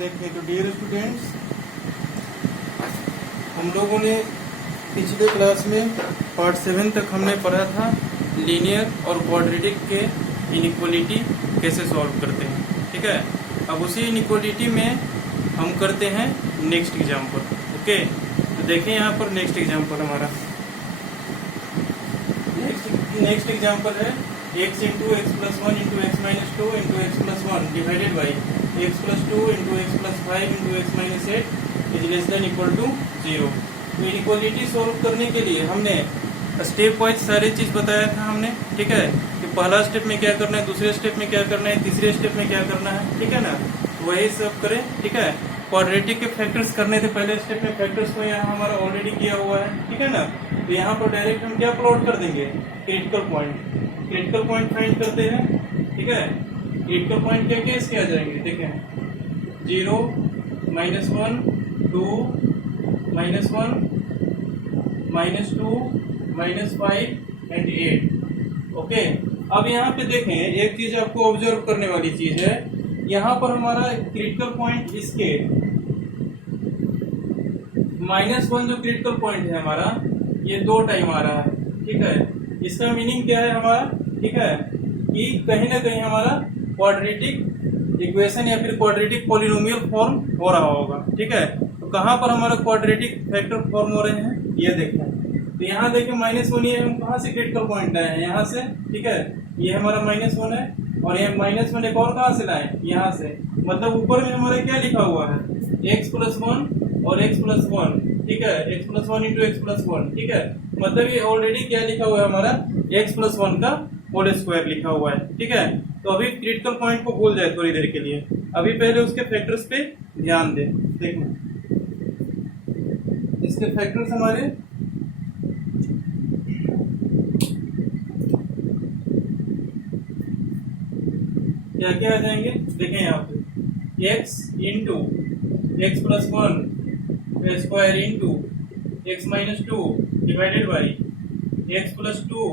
देखें तो dear students, हम लोगों ने पिछले क्लास में पार्ट 7 तक हमने पढ़ा था लीनियर और क्वाड्रेटिक के इनइक्वालिटी कैसे सॉल्व करते हैं। ठीक है, अब उसी इनइक्वालिटी में हम करते हैं नेक्स्ट एग्जांपल। ओके, तो देखें यहाँ पर नेक्स्ट एग्जांपल हमारा नेक्स्ट एग्जांपल है x into x plus one into x minus two into x plus one divided by x plus two into x plus five into x minus eight is less than equal to 0। तो inequality solve करने के लिए हमने step wise सारी चीज बताया था हमने। ठीक है, कि पहला स्टेप में क्या करना है, दूसरे स्टेप में क्या करना है, तीसरे स्टेप में क्या करना है। ठीक है ना, तो वही सब करें। ठीक है, क्वाड्रेटिक के फैक्टर्स करने थे पहले स्टेप में, फैक्टर्स को यहाँ हमारा ऑलरेडी किया हुआ है। ठीक है ना, तो यहाँ पर डायरेक्ट हम क्या प्लॉट कर देंगे, क्रिटिकल पॉइंट फाइंड करते हैं। ठीक है, क्रिटिकल पॉइंट क्या क्या इसके आ जाएंगे, देखें 0, -1, 2, -1, -2, -5 एंड 8। ओके, अब यहाँ पे देखें एक चीज आपको ऑब्जर्व करने वाली चीज है, यहाँ पर हमारा क्रिटिकल पॉइंट इसके -1 जो क्रिटिकल पॉइंट है हमारा, ये 2 टाइम आ रहा है। ठीक है, इसका मीनिंग क्या है हमारा, ठीक है, कि कहीं ना कहीं हमारा क्वाड्रेटिक इक्वेशन या फिर क्वाड्रेटिक पॉलिनोमियल फॉर्म हो रहा होगा। ठीक है, तो कहाँ पर हमारा क्वाड्रेटिक फैक्टर फॉर्म हो रहे हैं, ये देखें। तो यहाँ देखें -1, ये हम कहाँ से क्रिटिकल पॉइंट लाए हैं, यहाँ से। ठीक है, ये हमारा -1 है और ये -1 एक और कहाँ से लाए, यहाँ से। मतलब ऊपर में हमारा क्या लिखा हुआ है, x प्लस 1 और x प्लस 1। ठीक है, x plus 1 into x plus 1। ठीक है, मतलब ये ऑलरेडी क्या लिखा हुआ है हमारा, x प्लस 1 का होल स्क्वायर लिखा हुआ है। ठीक है, तो अभी क्रिटिकल पॉइंट को भूल जाए थोड़ी देर के लिए, अभी पहले उसके फैक्टर्स पे ध्यान दें। देखो इसके फैक्टर्स हमारे क्या क्या आ जाएंगे, देखें यहाँ पे x into x plus 1 square into x minus 2 divided by x plus 2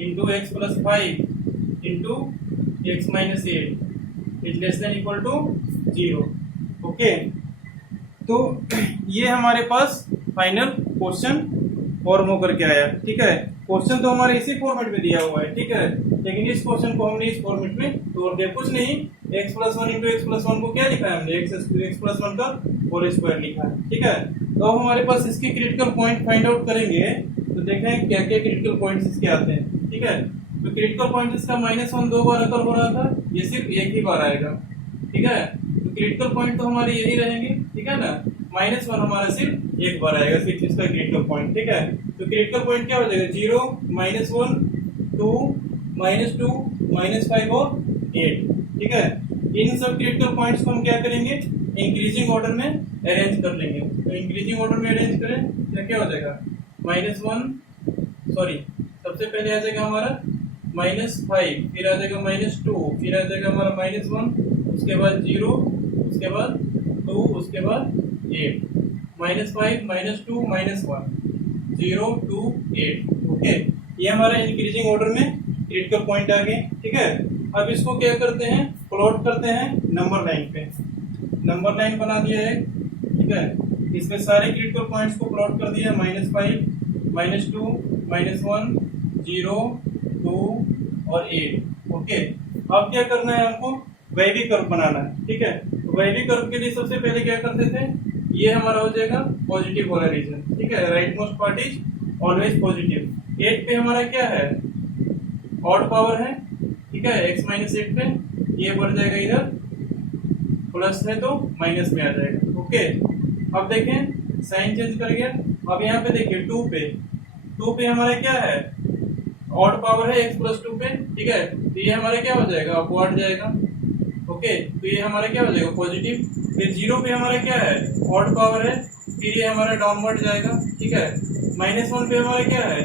into x plus 5 into x minus 8 is less than equal to 0। Okay, तो ये हमारे पास फाइनल क्वेश्चन फॉर्म होकर के आया। ठीक है, क्वेश्चन तो हमारे इसी फॉर्मेट में दिया हुआ है। ठीक है, लेकिन इस क्वेश्चन को हमने इस फॉर्मेट में तोड़ दिया, कुछ नहीं, x plus 1 into x plus 1 को क्या लिखा है हमने, एक्स प्लस 1 का होल स्क्वायर लिखा है। ठीक है, तो अब हमारे पास इसके क्रिटिकल पॉइंट फाइंड आउट करेंगे, तो देखें क्या क्या क्रिटिकल पॉइंट्स इसके आते हैं। ठीक है, तो क्रिटिकल पॉइंट इसका -1 2 बार अकर हो रहा था, ये सिर्फ एक ही बार आएगा। ठीक है, तो क्रिटिकल पॉइंट तो हमारे यही रहेंगे। ठीक है ना, -1 हमारा सिर्फ एक बार आएगा, सिर्फ इसका क्रिटिकल पॉइंट। ठीक है, तो क्रिटिकल पॉइंट क्या हो जाएगा, 0, -1, 2, -2, -5 और 8। ठीक है, इन सब क्रिटिकल पॉइंट्स को हम क्या करेंगे, इंक्रीजिंग ऑर्डर में अरेंज कर लेंगे। तो इंक्रीजिंग ऑर्डर में अरेंज करें तो क्या हो जाएगा, सबसे पहले आ जाएगा हमारा -5, फिर आ जाएगा -2, फिर आ जाएगा हमारा -1, उसके बाद 0, उसके बाद 2, उसके बाद 8, -5, -2, -1, 0, 2, 8। ओके, ये हमारा इंक्रीजिंग ऑर्डर में क्रिटिकल पॉइंट आ गए। ठीक है, अब इसको क्या करते हैं, प्लॉट करते हैं नंबर लाइन पे। नंबर लाइन बना दिया है। ठीक है, इसमें सारे क्रिटिकल पॉइंट्स को प्लॉट कर दिया, -5, -2, -1, 0, 2 और 8। ओके, अब क्या करना है हमको, वैवी कर्व बनाना है। ठीक है, तो वैवी कर्व के लिए सबसे पहले क्या करते थे, ये हमारा हो जाएगा पॉजिटिव वाला रीजन। ठीक है, right most part is always positive. 8 पे हमारा क्या है, ऑड पावर है। ठीक है, x माइनस 8 पे ये बढ़ जाएगा, इधर प्लस है तो माइनस में आ जाएगा। ओके, अब देखें साइन चेंज कर गया। अब यहाँ पे देखिए 2 पे हमारा क्या है, ऑड पावर है x प्लस 2 पे। ठीक है, तो ये हमारा क्या हो जाएगा, अपवर्ड जाएगा। ओके, तो ये हमारा क्या हो जाएगा, पॉजिटिव। फिर 0 पे हमारा क्या है, ऑड पावर है, फिर ये हमारा डाउनवर्ड जाएगा। ठीक है, -1 पे हमारा क्या है,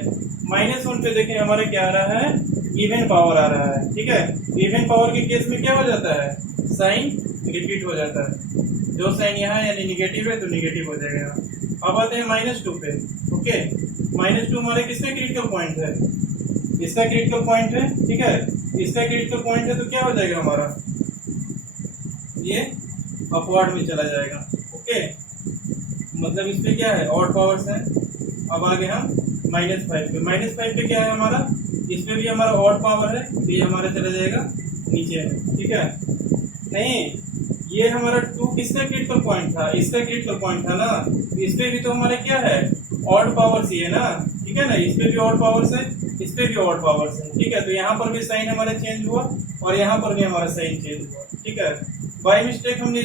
-1 पे देखें हमारा क्या आ रहा है, इवन पावर आ रहा है। ठीक है, इवन पावर के केस में क्या हो जाता है, साइन रिपीट हो जाता है। जो साइन यहाँ यानी निगेटिव है तो निगेटिव हो जाएगा। अब आते हैं -2 पे। ओके, -2 हमारे किसका क्रिटिकल पॉइंट है, इसका क्रिटिकल पॉइंट है। ठीक है, इसका क्रिटिकल पॉइंट है तो क्या हो जाएगा हमारा, ये अपवर्ड में चला जाएगा। ओके, मतलब इसमें क्या है, ऑड पावर्स है। अब आगे हम -5 पे, -5 पे क्या है हमारा, इसमें भी हमारा ऑड पावर है, तो ये हमारा चला जाएगा नीचे। ठीक है, नहीं ये हमारा 2 किसका क्रिटिकल पॉइंट था, इसका क्रिटिकल पॉइंट था ना, तो इस पे भी तो हमारा क्या है, ऑड पावर्स ही है ना। ठीक है ना, इस पे भी ऑड पावर्स है, इस पे भी ऑड पावर्स है। ठीक है, तो यहाँ पर भी साइन हमारा चेंज हुआ और यहाँ पर भी हमारा साइन चेंज हुआ। ठीक है, बाय मिस्टेक हमने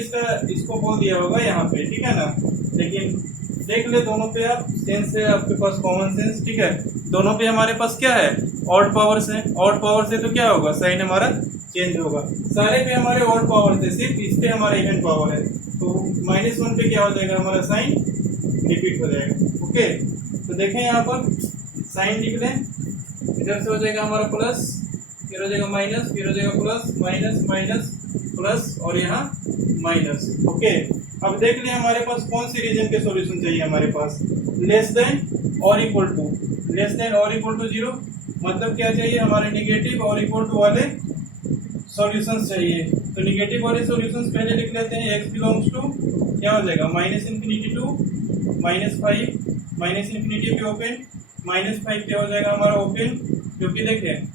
इसको बोल दिया होगा यहाँ पे। ठीक है ना, लेकिन देख ले दोनों पे आप, सेंस है आपके पास, कॉमन सेंस। ठीक है, दोनों पे हमारे पास क्या है, ऑड पावर्स है। ऑड पावर से तो क्या होगा, साइन हमारा चेंज होगा। सारे पे हमारे ऑड पावर थे, सिर्फ इस पे हमारा इवन पावर है, तो -1 पे क्या हो जाएगा, हमारा साइन रिपीट हो जाएगा। ओके, तो देखें यहाँ पर साइन लिख लें, इधर से हो जाएगा हमारा प्लस, फिर हो जाएगा माइनस, फिर हो जाएगा प्लस, माइनस माइनस प्लस और यहाँ माइनस। ओके, अब देख लिया हमारे पास कौन सी रीजन के सॉल्यूशन चाहिए, हमारे पास लेस देन और इक्वल टू, लेस देन और इक्वल टू 0, मतलब क्या चाहिए, हमारे निगेटिव और इक्वल टू वाले सॉल्यूशंस चाहिए। तो निगेटिव वाले सॉल्यूशंस पहले लिख लेते हैं, x बिलोंग्स टू क्या हो जाएगा, -∞ टू -5, -∞ पे ओपन, -5 पे हो जाएगा हमारा ओपन, क्योंकि देखें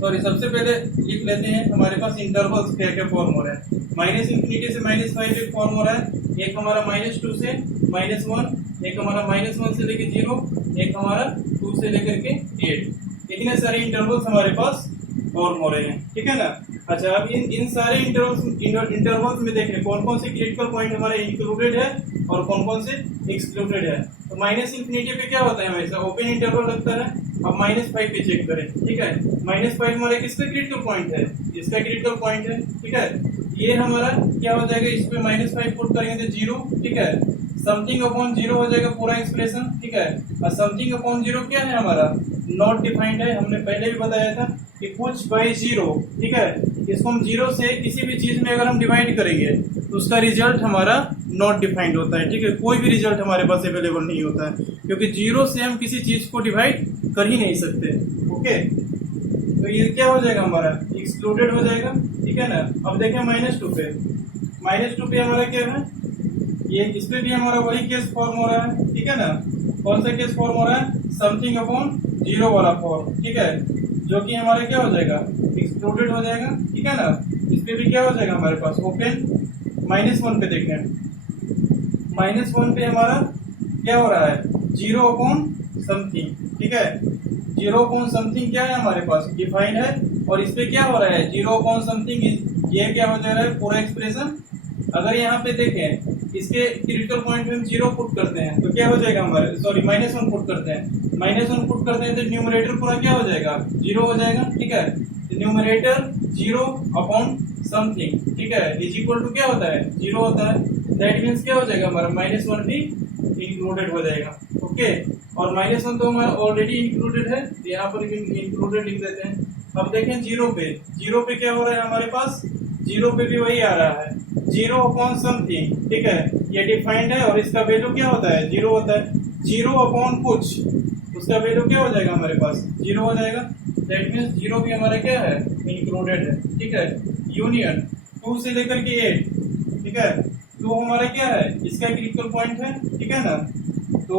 सॉरी सबसे पहले लिख लेते हैं हमारे पास इंटरवल्स क्या क्या फॉर्म हो रहा है। -∞ से -5 एक फॉर्म हो रहा है, एक हमारा -2 से -1, एक हमारा -1 से लेकर 0, एक हमारा 2 से लेकर के 8। इतने सारे इंटरवल्स हमारे पास फॉर्म हो रहे हैं। ठीक है ना, अच्छा अब इन सारे इंटरवल्स में देखें कौन कौन से क्रिटिकल पॉइंट हमारे इंक्लूडेड है और कौन कौन से एक्सक्लूडेड है। तो -∞ पे क्या होता है, हमेशा ओपन इंटरवल लगता है। अब -5 पे चेक करें। ठीक है, -5 हमारे किसका क्रिटिकल पॉइंट है, इसका क्रिटिकल पॉइंट है। ठीक है, ये हमारा क्या हो जाएगा, इस पे -5 पुट करेंगे तो 0। ठीक है, समथिंग अपॉन 0 हो जाएगा पूरा एक्सप्रेशन। ठीक है, और समथिंग अपॉन 0 क्या है हमारा, नॉट डिफाइंड है। हमने पहले भी बताया था कि कुछ बाई 0। ठीक है, इसको हम 0 से किसी भी चीज में अगर हम डिवाइड करेंगे तो उसका रिजल्ट हमारा नॉट डिफाइंड होता है। ठीक है, कोई भी रिजल्ट हमारे पास अवेलेबल नहीं होता है, क्योंकि 0 से हम किसी चीज को डिवाइड कर ही नहीं सकते। ओके, तो ये क्या हो जाएगा, हमारा एक्सक्लूडेड हो जाएगा। ठीक है ना, अब देखें -2 पे, -2 पे हमारा क्या है, ये इस पे भी हमारा वही केस फॉर्म हो रहा है। ठीक है ना, कौन सा केस फॉर्म हो रहा है, समथिंग अपॉन 0 वाला फॉर्म। ठीक है, जो कि हमारा क्या हो जाएगा, एक्सक्लूडेड हो जाएगा। ठीक है ना, इस पे भी क्या हो जाएगा हमारे पास ओपन। -1 पे देखें, -1 पे हमारा क्या हो रहा है, 0 अपॉन समथिंग। ठीक है, 0 अपॉन समथिंग क्या है हमारे पास, डिफाइंड है, और इस पे क्या हो रहा है, 0 अपॉन समथिंग, ये क्या हो जा रहा है, पूरा एक्सप्रेशन। अगर यहाँ पे देखें इसके क्रिटिकल पॉइंट में हम 0 पुट करते हैं तो क्या हो जाएगा हमारे, सॉरी -1 पुट करते हैं, -1 पुट करते हैं तो न्यूमरेटर पूरा क्या हो जाएगा, 0 हो जाएगा। ठीक है, न्यूमरेटर 0 अपॉन समथिंग। ठीक है, इज इक्वल टू क्या होता है, 0 होता है। दैट मीन्स क्या हो जाएगा हमारा, -1 भी इंक्लूडेड हो जाएगा। ओके, और -1 तो हमारा ऑलरेडी इंक्लूडेड है, तो यहाँ पर इंक्लूडेड लिख देते हैं। अब देखें 0 पे क्या हो रहा है हमारे पास, 0 पे भी वही आ रहा है, 0 अपॉन समथिंग। ठीक है, ये डिफाइंड है और इसका वैल्यू क्या होता है, 0 होता है। 0 अपॉन कुछ, उसका वैल्यू क्या हो जाएगा हमारे पास, 0 हो जाएगा। दैट मीन्स 0 भी हमारा क्या है, इंक्लूडेड है। ठीक है, यूनियन 2 से लेकर के 8। ठीक है, 2 हमारा क्या है, इसका क्रिटिकल पॉइंट है। ठीक है ना, तो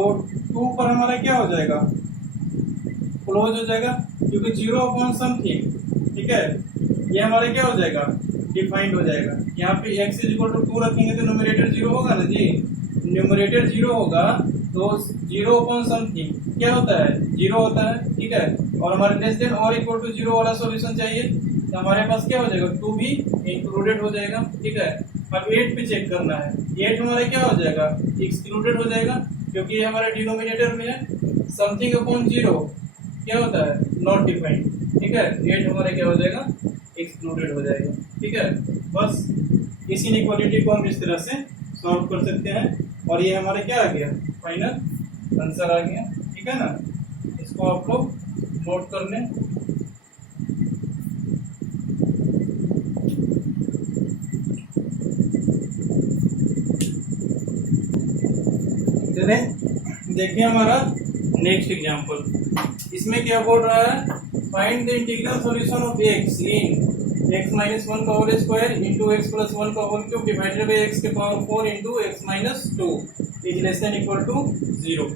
2 पर हमारा क्या हो जाएगा, क्लोज हो जाएगा, क्योंकि 0 अपॉन समथिंग। ठीक है, ये हमारा क्या हो जाएगा, डिफाइंड हो जाएगा। यहाँ पे x इज इक्वल टू 2 रखेंगे तो न्यूमरेटर 0 होगा ना जी, न्यूमरेटर 0 होगा तो 0 अपॉन समथिंग क्या होता है, 0 होता है। ठीक है, और हमारे लेस देन और इक्वल टू 0 वाला सॉल्यूशन चाहिए, तो हमारे पास क्या हो जाएगा, 2 भी इंक्लूडेड हो जाएगा। ठीक है, अब 8 पे चेक करना है, 8 हमारा क्या हो जाएगा, एक्सक्लूडेड हो जाएगा, क्योंकि ये हमारे डिनोमिनेटर में है। समथिंग अपॉन 0 क्या होता है, नॉट डिफाइंड। ठीक है, 8 हमारे क्या हो जाएगा, एक्सक्लूडेड हो जाएगा। ठीक है, बस इस इनइक्वालिटी को हम इस तरह से सॉल्व कर सकते हैं, और ये हमारा क्या आ गया, फाइनल आंसर आ गया। ठीक है ना, इसको आप लोग नोट कर लें। देखिए हमारा नेक्स्ट एग्जांपल, इसमें क्या बोल रहा है, find the integral solution of x in x minus 1 का whole square into x plus 1 का whole cube divided by x के power 4 into x minus 2 is less than equal to 0।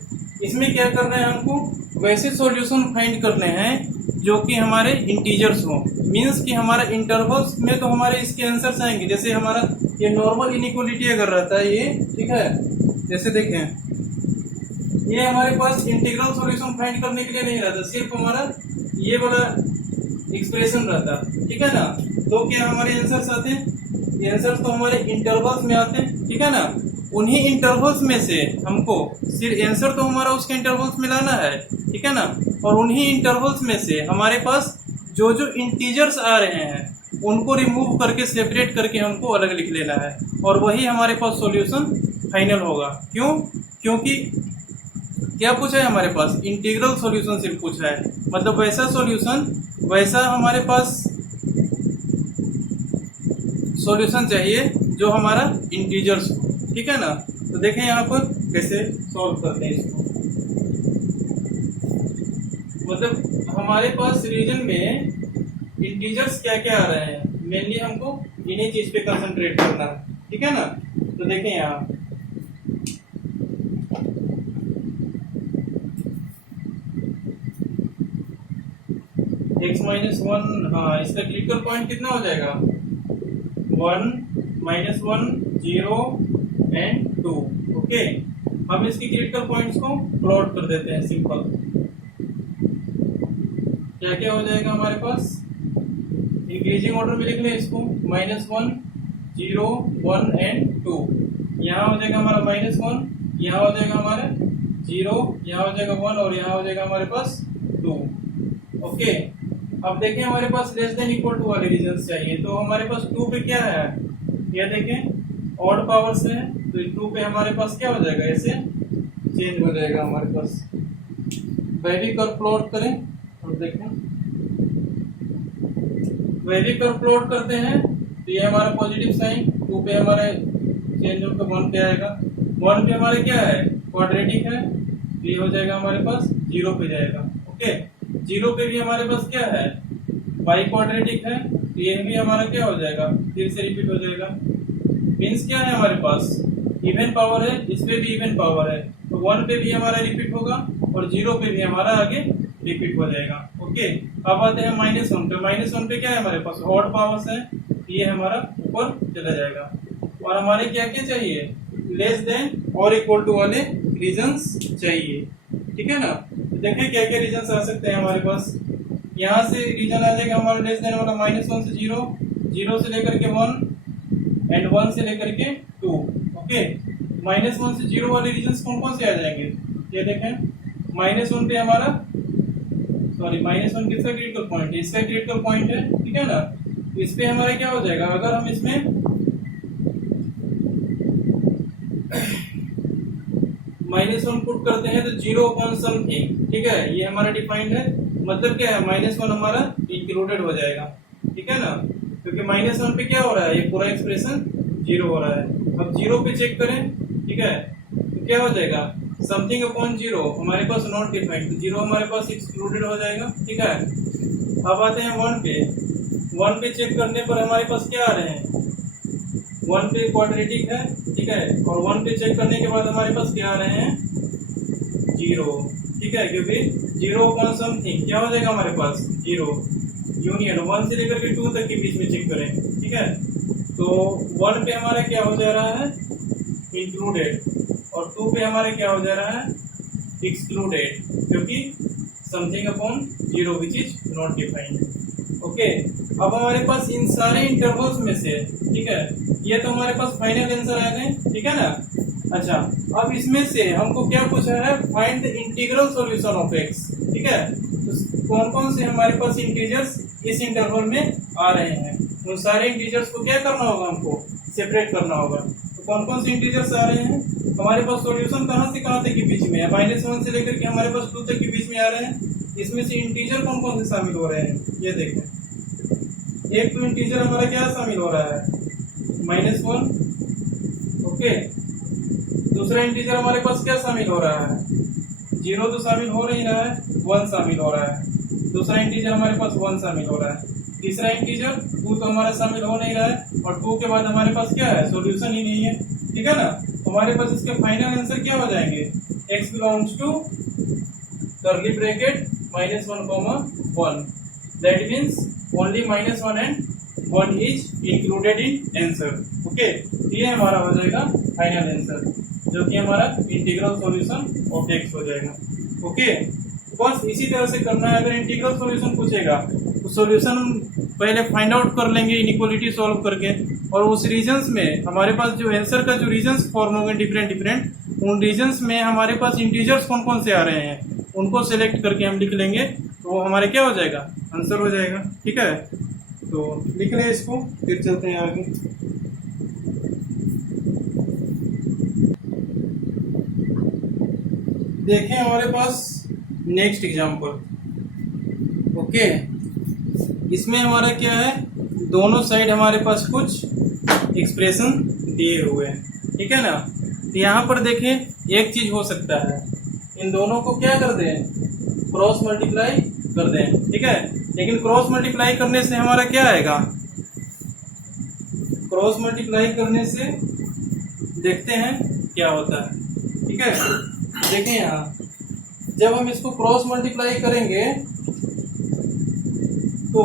इसमें क्या करना है, हमको वैसे सॉल्यूशन फाइंड करने हैं जो कि हमारे इंटीजर्स हो, मींस कि हमारा इंटरवल्स में तो हमारे इसके आंसर्स आएंगे। जैसे हमारा ये नॉर्मल इनइक्वालिटी अगर रहता है ये, ठीक है, जैसे देखें ये हमारे पास इंटीग्रल सॉल्यूशन फाइंड करने के लिए नहीं रहता, सिर्फ हमारा ये वाला एक्सप्रेशन रहता, ठीक है ना। तो क्या हमारे आंसर्स आते हैं, ये आंसर्स तो हमारे इंटरवल्स में आते हैं, ठीक है ना। उन्हीं इंटरवल्स में से हमको सिर्फ आंसर तो हमारा उसके इंटरवल्स में लाना है, ठीक है ना। और उन्हीं इंटरवल्स में से हमारे पास जो जो इंटीजर्स आ रहे हैं उनको रिमूव करके सेपरेट करके हमको अलग लिख लेना है, और वही हमारे पास सॉल्यूशन फाइनल होगा। क्यों? क्योंकि क्या पूछा है हमारे पास, इंटीग्रल सॉल्यूशन सिर्फ पूछा है, मतलब वैसा सॉल्यूशन, वैसा हमारे पास सॉल्यूशन चाहिए जो हमारा इंटीजर्स हो, ठीक है ना। तो देखें यहाँ पर कैसे सॉल्व करते हैं इसको। मतलब हमारे पास रीजन में इंटीजर्स क्या क्या आ रहे हैं, मेनली हमको इन्हीं चीज पे कंसंट्रेट करना है, ठीक है ना। तो देखें यहाँ x माइनस 1, हाँ इसका क्रिटिकल पॉइंट कितना हो जाएगा, 1 माइनस 1 0 एंड 2। ओके, हम इसकी क्रिटिकल पॉइंट्स को प्लॉट कर देते हैं सिंपल। क्या क्या हो जाएगा हमारे पास, इंक्रीजिंग ऑर्डर में लिख लें इसको, माइनस 1 0 1 एंड 2। यहाँ हो जाएगा हमारा माइनस 1, यहाँ हो जाएगा हमारा 0, यहाँ हो जाएगा 1 और यहाँ हो जाएगा हमारे पास 2। ओके, अब देखें हमारे पास लेस देन इक्वल टू वाले रीजन्स चाहिए, तो हमारे पास 2 पे क्या है, ये देखें ऑड पावर से है, तो 2 पे हमारे पास क्या हो जाएगा, ऐसे चेंज हो जाएगा हमारे पास। वैल्यू कर्व प्लॉट करें और देखें, वैल्यू कर्व प्लॉट करते हैं तो ये हमारा पॉजिटिव साइन, 2 पे हमारे चेंज होकर 1 पे आएगा, 1 पे हमारे क्या है, क्वाड्रेटिक है, तो ये हो जाएगा हमारे पास 0 पे जाएगा। ओके, 0 पे भी हमारे पास क्या है, बाई क्वाड्रेटिक है, तो ये भी हमारा क्या हो जाएगा, फिर से रिपीट हो जाएगा। मीन्स क्या है हमारे पास, इवन पावर है, इस पे भी इवन पावर है, तो 1 पे भी हमारा रिपीट होगा और 0 पे भी हमारा आगे रिपीट हो जाएगा। ओके, अब आते हैं माइनस 1 पे। माइनस 1 पे क्या है हमारे पास, ऑड पावर्स है, ये हमारा ऊपर चला जाएगा। और हमारे क्या क्या चाहिए, लेस देन और इक्वल टू वाले रीजन्स चाहिए, ठीक है ना। तो देखें क्या क्या रीजन्स आ सकते हैं हमारे पास। यहाँ से रीजन आ जाएगा हमारा लेस देन वाला, माइनस 1 से 0, 0 से लेकर के 1 एंड 1 से लेकर के 2। ओके, माइनस 1 से 0 वाले रीजन्स कौन कौन से आ जाएंगे, ये देखें, माइनस 1 पे हमारा, सॉरी माइनस 1 किसका क्रिटिकल पॉइंट है, इसका क्रिटिकल पॉइंट है, ठीक है ना। तो इस पे हमारा क्या हो जाएगा, अगर हम इसमें माइनस 1 पुट करते हैं तो 0 अपॉन समथिंग, ठीक है, ये हमारा डिफाइंड है। मतलब क्या है, माइनस 1 हमारा इंक्लूडेड हो जाएगा, ठीक है ना, क्योंकि माइनस 1 पे क्या हो रहा है, ये पूरा एक्सप्रेशन 0 हो रहा है। अब 0 पे चेक करें, ठीक है, तो क्या हो जाएगा, समथिंग अपॉन 0 हमारे पास नॉट डिफाइंड, तो 0 हमारे पास एक्सक्लूडेड हो जाएगा, ठीक है। अब आते हैं 1 पे। 1 पे चेक करने पर हमारे पास क्या आ रहे हैं, 1 पे क्वाड्रेटिक है, ठीक है, और 1 पे चेक करने के बाद हमारे पास क्या आ रहे हैं, 0, ठीक है, क्योंकि 0 अपॉन समथिंग क्या हो जाएगा हमारे पास, 0 यूनियन 1 से लेकर के 2 तक के बीच में चेक करें, ठीक है। तो 1 पे हमारा क्या हो जा रहा है, इंक्लूडेड, और 2 पे हमारे क्या हो जा रहा है, एक्सक्लूडेड, क्योंकि something upon 0 which is not defined. Okay, अब हमारे पास इन सारे इंटरवल्स में से, ठीक है, ये तो हमारे पास फाइनल आंसर आ गए, ठीक है ना। अच्छा, अब इसमें से हमको क्या पूछा है, find the integral solution of x, ठीक है। तो कौन कौन से हमारे पास इंटीजर्स इस इंटरवल में आ रहे हैं, उन सारे इंटीजर्स को क्या करना होगा, हमको सेपरेट करना होगा। तो कौन कौन से इंटीजर्स आ रहे हैं हमारे पास, सॉल्यूशन कहाँ से कहाँ तक के बीच में है, माइनस 1 से लेकर के हमारे पास 2 तक के बीच में आ रहे हैं। इसमें से इंटीजर कौन कौन से शामिल हो रहे हैं, ये देखें, एक तो इंटीजर हमारा क्या शामिल हो रहा है, -1। ओके, दूसरा इंटीजर हमारे पास क्या शामिल हो रहा है, 0 तो शामिल हो नहीं रहा है, 1 शामिल हो रहा है। दूसरा इंटीजर हमारे पास 1 शामिल हो रहा है। तीसरा इंटीजर 2 तो हमारा शामिल हो नहीं रहा है, और 2 के बाद हमारे पास क्या है, सॉल्यूशन ही नहीं है, ठीक है ना। तो हमारे पास इसके फाइनल आंसर क्या हो जाएंगे, x belongs to curly bracket -1, that means only -1 and 1 is included in answer. Okay, ये हमारा हो जाएगा फाइनल आंसर, जो कि हमारा इंटीग्रल सॉल्यूशन ऑफ x हो जाएगा। ओके, बस इसी तरह से करना है। अगर इंटीग्रल सॉल्यूशन पूछेगा तो सॉल्यूशन पहले फाइंड आउट कर लेंगे इनइक्वालिटी सॉल्व करके, और उस रीजन्स में हमारे पास जो आंसर का जो रीजन्स फॉर्म होंगे डिफरेंट, उन रीजन्स में हमारे पास इंटीजर्स कौन कौन से आ रहे हैं उनको सिलेक्ट करके हम लिख लेंगे, तो वो हमारे क्या हो जाएगा, आंसर हो जाएगा। ठीक है, तो लिख लें इसको, फिर चलते हैं आगे। देखें हमारे पास नेक्स्ट एग्जांपल। ओके, इसमें हमारा क्या है, दोनों साइड हमारे पास कुछ एक्सप्रेशन दिए हुए हैं, ठीक है ना। तो यहाँ पर देखें एक चीज हो सकता है, इन दोनों को क्या कर दें, क्रॉस मल्टीप्लाई कर दें, ठीक है। लेकिन क्रॉस मल्टीप्लाई करने से हमारा क्या आएगा, क्रॉस मल्टीप्लाई करने से देखते हैं क्या होता है, ठीक है। देखें यहाँ जब हम इसको क्रॉस मल्टीप्लाई करेंगे तो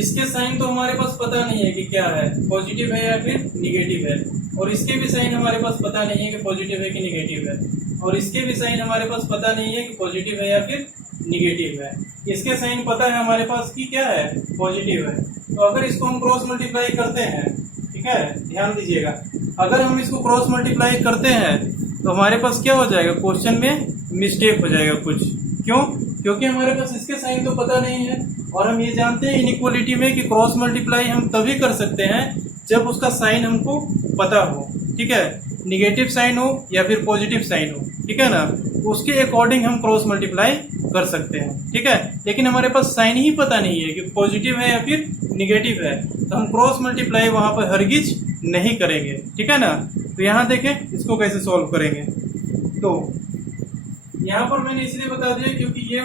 इसके साइन तो हमारे पास पता नहीं है कि क्या है, पॉजिटिव है या फिर निगेटिव है, और इसके भी साइन हमारे पास पता नहीं है कि पॉजिटिव है कि निगेटिव है, और इसके भी साइन हमारे पास पता नहीं है कि पॉजिटिव है या फिर निगेटिव है। इसके साइन पता है हमारे पास कि क्या है, पॉजिटिव है। तो अगर इसको हम क्रॉस मल्टीप्लाई करते हैं, ठीक है, ध्यान दीजिएगा, अगर हम इसको क्रॉस मल्टीप्लाई करते हैं तो हमारे पास क्या हो जाएगा, क्वेश्चन में मिस्टेक हो जाएगा कुछ। क्यों? क्योंकि हमारे पास इसके साइन तो पता नहीं है, और हम ये जानते हैं इनइक्वालिटी में कि क्रॉस मल्टीप्लाई हम तभी कर सकते हैं जब उसका साइन हमको पता हो, ठीक है, निगेटिव साइन हो या फिर पॉजिटिव साइन हो, ठीक है ना, उसके अकॉर्डिंग हम क्रॉस मल्टीप्लाई कर सकते हैं, ठीक है। लेकिन हमारे पास साइन ही पता नहीं है कि पॉजिटिव है या फिर निगेटिव है, तो हम क्रॉस मल्टीप्लाई वहां पर हरगिज नहीं करेंगे, ठीक है ना। तो यहाँ देखें इसको कैसे सॉल्व करेंगे। तो यहाँ पर मैंने इसलिए बता दिया क्योंकि ये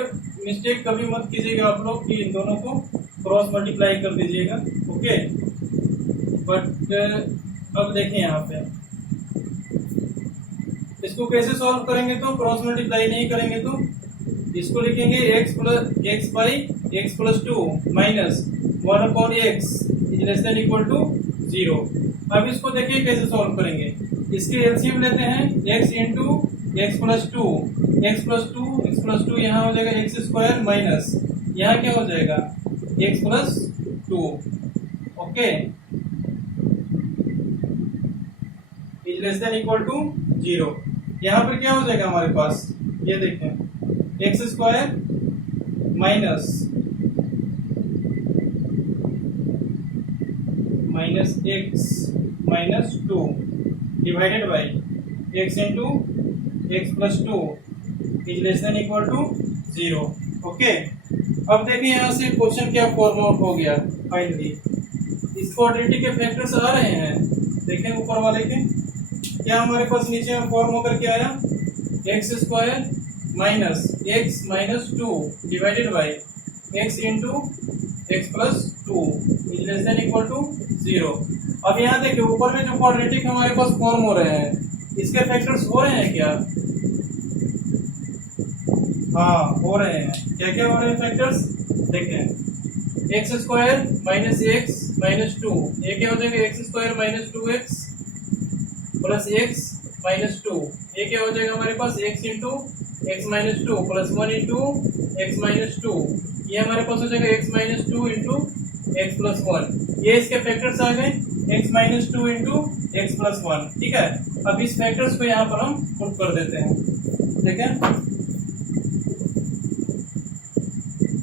मिस्टेक कभी मत कीजिएगा आप लोग कि इन दोनों को क्रॉस मल्टीप्लाई कर दीजिएगा, ओके। बट अब देखें यहाँ पे इसको कैसे सॉल्व करेंगे, तो क्रॉस मल्टीप्लाई नहीं करेंगे तो इसको लिखेंगे x by x plus 2 minus 1/x is less than equal to 0। अब इसको देखिए कैसे सॉल्व करेंगे, इसके एलसीएम लेते हैं, x into x plus 2, x plus 2 यहाँ हो जाएगा x स्क्वायर माइनस यहाँ क्या हो जाएगा x plus 2, okay, is less than equal to 0। यहाँ पर क्या हो जाएगा हमारे पास, ये देखें, x square minus x minus 2 divided by x into x plus 2 is less than equal to 0, okay. अब देखिए यहाँ से क्वेश्चन क्या फॉर्म आउट हो गया फाइनली, इस क्वाड्रेटिक के फैक्टर्स आ रहे हैं, देखें ऊपर वाले के क्या हमारे पास नीचे में फॉर्म होकर के आया, x square minus x minus 2 divided by x into x plus 2 is less than equal to 0। अब यहाँ देखिए ऊपर में जो क्वाड्रेटिक हमारे पास फॉर्म हो रहे हैं, इसके फैक्टर्स हो रहे हैं क्या, हाँ हो रहे हैं। क्या क्या हो रहे हैं फैक्टर्स, देखें, x square minus x minus 2, ये क्या हो जाएगा x square minus 2x plus x minus 2, ये क्या हो जाएगा हमारे पास x into x minus 2 plus 1 into x minus 2, ये हमारे पास हो जाएगा x minus 2 into x plus 1, ये इसके फैक्टर्स आ गए x minus 2 into x plus 1, ठीक है। अब इस फैक्टर्स को यहाँ पर हम पुट कर देते हैं, ठीक है,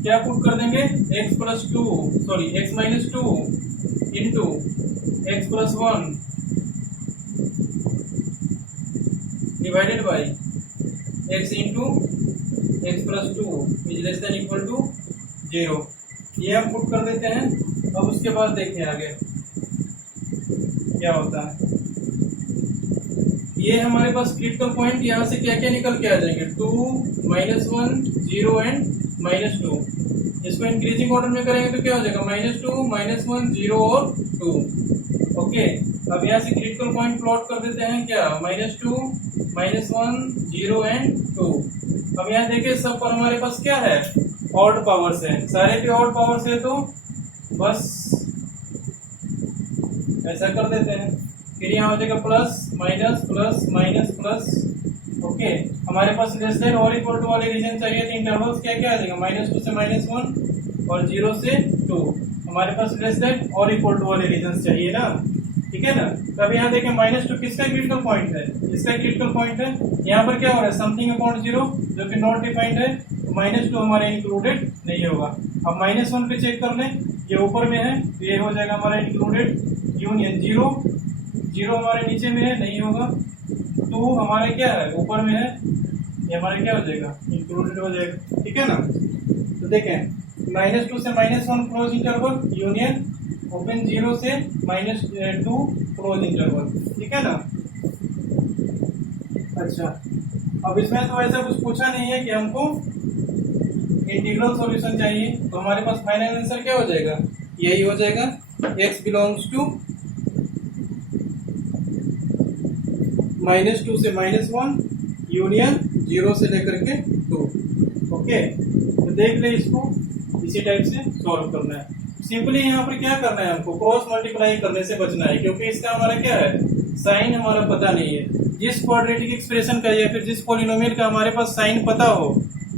क्या पुट कर देंगे, x plus 2 sorry x minus 2 into x plus 1 divided by x into x plus 2 is less than equal to 0, ये हम पुट कर देते हैं। अब उसके बाद देखिए आगे क्या होता है, ये हमारे पास क्रिटिकल पॉइंट यहाँ से क्या क्या निकल के आ जाएंगे, 2 -1 0 एंड -2, इसको इंक्रीजिंग ऑर्डर में करेंगे तो क्या हो जाएगा, -2 -1 0 और 2। ओके, अब यहाँ से क्रिटिकल पॉइंट प्लॉट कर देते हैं क्या, -2 -1 0 एंड 2। अब यहाँ देखिए सब पर हमारे पास क्या है, ऑड पावर्स है, सारे पे ऑड पावर्स है, तो बस ऐसा कर देते हैं। फिर यहाँ हो जाएगा plus minus plus minus plus. Okay, हमारे पास लेस देन और इक्वल टू वाले रीजन चाहिए, तो इंटरवल्स क्या क्या आ जाएगा, -2 से -1 और 0 से 2। हमारे पास लेस देन और इक्वल टू वाले रीजन चाहिए ना, ठीक है ना। तब यहाँ देखें -2 किसका क्रिटिकल पॉइंट है, इसका क्रिटिकल पॉइंट है। यहाँ पर क्या हो रहा है, समथिंग अपॉन 0 जो कि नॉट डिफाइंड है, तो -2 हमारे इंक्लूडेड नहीं होगा। अब -1 पे चेक कर लें, ये ऊपर में है तो ये हो जाएगा हमारा इंक्लूडेड, यूनियन 0 हमारे नीचे में है, नहीं होगा। 2 हमारे क्या है, ऊपर में है, ये हमारे क्या हो जाएगा, इंक्लूडेड हो जाएगा, ठीक है ना। तो देखें -2 से -1 क्लोज इंटरवल, यूनियन ओपन 0 से -2 क्लोज इंटरवल, ठीक है ना। अच्छा, अब इसमें तो ऐसा कुछ पूछा नहीं है कि हमको इंटीग्रल सॉल्यूशन चाहिए, तो हमारे पास फाइनल आंसर क्या हो जाएगा, यही हो जाएगा, x बिलोंग्स टू -2 से -1 यूनियन 0 से लेकर के 2। ओके, तो देख ले, इसको इसी टाइप से सॉल्व करना है। सिंपली यहाँ पर क्या करना है, हमको क्रॉस मल्टीप्लाई करने से बचना है, क्योंकि इसका हमारा क्या है, साइन हमारा पता नहीं है। जिस क्वाड्रेटिक एक्सप्रेशन का या फिर जिस पॉलिनोमियल का हमारे पास साइन पता हो,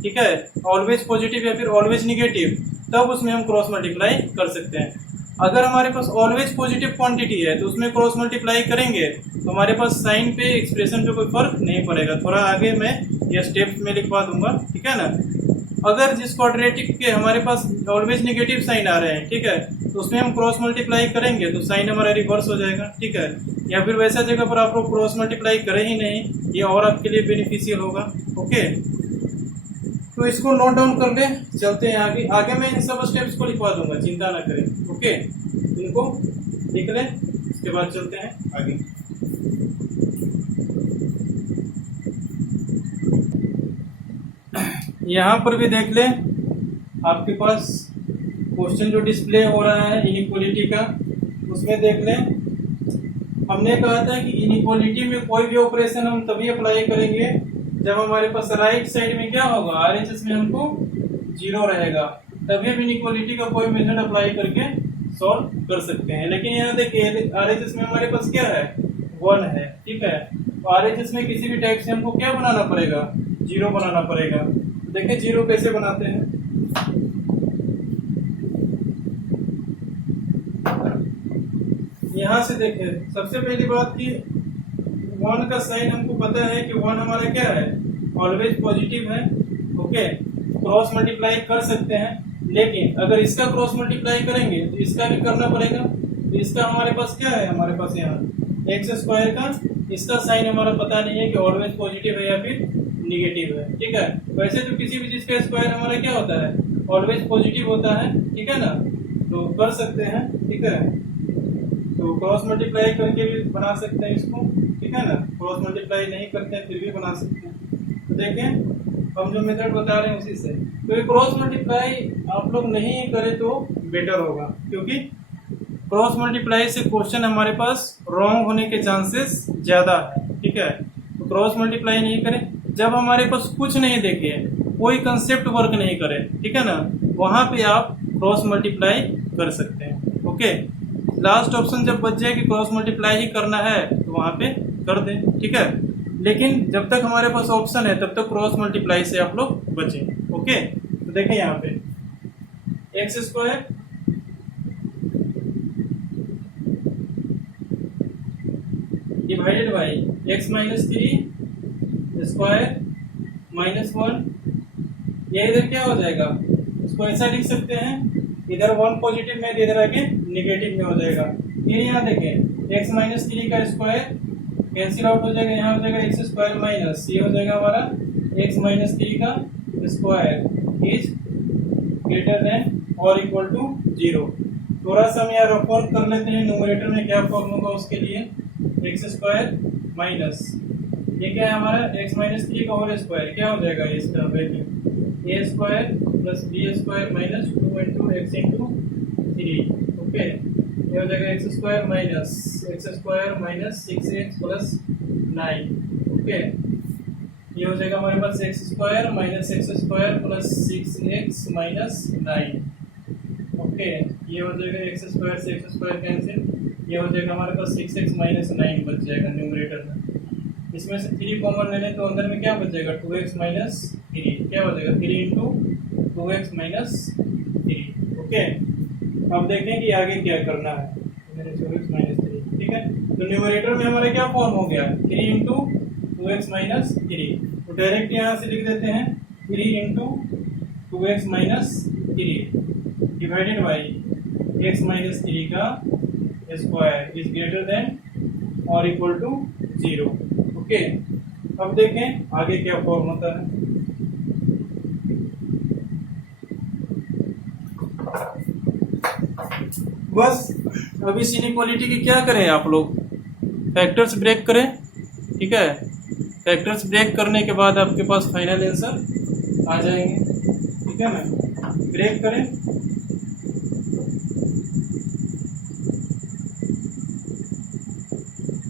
ठीक है, ऑलवेज पॉजिटिव या फिर ऑलवेज निगेटिव, तब उसमें हम क्रॉस मल्टीप्लाई कर सकते हैं। अगर हमारे पास ऑलवेज पॉजिटिव क्वांटिटी है तो उसमें क्रॉस मल्टीप्लाई करेंगे तो हमारे पास साइन पे एक्सप्रेशन पे कोई फर्क नहीं पड़ेगा। थोड़ा आगे मैं ये स्टेप्स में लिखवा दूंगा, ठीक है ना। अगर जिस क्वाड्रेटिक के हमारे पास ऑलवेज नेगेटिव साइन आ रहे हैं, ठीक है, तो उसमें हम क्रॉस मल्टीप्लाई करेंगे तो साइन हमारा रिवर्स हो जाएगा, ठीक है। या फिर वैसा जगह पर आप लोग क्रॉस मल्टीप्लाई करें ही नहीं, ये और आपके लिए बेनिफिशियल होगा। ओके, तो इसको नोट डाउन कर ले, चलते हैं आगे। आगे मैं इन सब स्टेप्स को लिखवा दूंगा, चिंता ना करें। ओके, इनको लिख लें, उसके बाद चलते हैं आगे। यहाँ पर भी देख लें, आपके पास क्वेश्चन जो डिस्प्ले हो रहा है इनइक्वालिटी का, उसमें देख लें, हमने कहा था कि इनइक्वालिटी में कोई भी ऑपरेशन हम तभी अप्लाई करेंगे जब हमारे पास राइट साइड में क्या होगा, आरएचएस में हमको 0 रहेगा, तभी हम इनइक्वालिटी का कोई मेथड अप्लाई करके सॉल्व कर सकते हैं। लेकिन यहाँ देखिए आरएचएस में हमारे पास क्या है, 1 है, ठीक है। तो आरएचएस में किसी भी टाइप से हमको क्या बनाना पड़ेगा, 0 बनाना पड़ेगा। तो देखिए 0 कैसे बनाते हैं, यहाँ से देखिए, सबसे पहली बात की 1 का साइन हमको पता है कि 1 हमारा क्या है, ऑलवेज पॉजिटिव है। ओके, क्रॉस मल्टीप्लाई कर सकते हैं, लेकिन अगर इसका क्रॉस मल्टीप्लाई करेंगे तो इसका भी करना पड़ेगा। तो इसका हमारे पास क्या है, हमारे पास यहाँ x² का, इसका साइन हमारा पता नहीं है कि ऑलवेज पॉजिटिव है या फिर निगेटिव है, ठीक है। वैसे तो किसी भी चीज का स्क्वायर हमारा क्या होता है, ऑलवेज पॉजिटिव होता है, ठीक है ना। तो कर सकते हैं, ठीक है। तो क्रॉस मल्टीप्लाई करके भी बना सकते हैं इसको, ठीक है ना। क्रॉस मल्टीप्लाई नहीं करते हैं फिर भी बना सकते हैं। तो देखें हम जो मेथड बता रहे हैं उसी से, तो ये क्रॉस मल्टीप्लाई आप लोग नहीं करें तो बेटर होगा, क्योंकि क्रॉस मल्टीप्लाई से क्वेश्चन हमारे पास रॉन्ग होने के चांसेस ज्यादा है, ठीक है। तो क्रॉस मल्टीप्लाई नहीं करें जब हमारे पास कुछ नहीं देखे, कोई कंसेप्ट वर्क नहीं करे, ठीक है ना, वहां पे आप क्रॉस मल्टीप्लाई कर सकते हैं। ओके, लास्ट ऑप्शन जब बच जाए कि क्रॉस मल्टीप्लाई ही करना है तो वहां पे कर दें, ठीक है। लेकिन जब तक हमारे पास ऑप्शन है तब तक क्रॉस मल्टीप्लाई से आप लोग बचें। ओके, तो देखें यहाँ पे x² divided by x - 3 square -1, ये इधर क्या हो जाएगा, इसको ऐसा लिख सकते हैं, इधर 1 पॉजिटिव में, इधर आके निगेटिव में हो जाएगा। फिर यहाँ देखें x - 3 का स्क्वायर कैंसिल आउट हो जाएगा, यहाँ हो जाएगा x² माइनस, ये हो जाएगा हमारा x - 3 का स्क्वायर इज ग्रेटर देन और इक्वल टू 0। थोड़ा सा हम यहाँ रफ वर्क कर लेते हैं, न्यूमरेटर में क्या फॉर्म होगा उसके लिए, x² माइनस, ये क्या है हमारा x - 3 का होल स्क्वायर, क्या हो जाएगा इसका value a² plus b square minus 2 into x into 3। Okay, ये हो जाएगा x square minus 6x plus 9। Okay, ये हो जाएगा हमारे पास x square plus 6x minus 9। Okay, ये हो जाएगा एक्स स्क्वायर से एक्स स्क्वायर कैंसिल, ये हो जाएगा हमारे पास 6x माइनस 9 बच जाएगा न्यूमरेटर में। इसमें से 3 कॉमन ले लें तो अंदर में क्या बचेगा 2x माइनस 3, क्या हो जाएगा 3 इंटू 2x माइनस 3। ओके, अब देखें कि आगे क्या करना है। 2x माइनस 3, ठीक है। तो न्यूमरेटर में हमारा क्या फॉर्म हो गया 3 इंटू 2x माइनस 3, तो डायरेक्ट यहाँ से लिख देते हैं 3 into 2x minus 3 divided by x minus 3 का स्क्वायर इज ग्रेटर देन और इक्वल टू 0। ओके, अब देखें आगे क्या फॉर्म होता है। बस अब इस इनइक्वालिटी की क्या करें आप लोग, फैक्टर्स ब्रेक करें, ठीक है। फैक्टर्स ब्रेक करने के बाद आपके पास फाइनल आंसर आ जाएंगे, ठीक है ना। ब्रेक करें,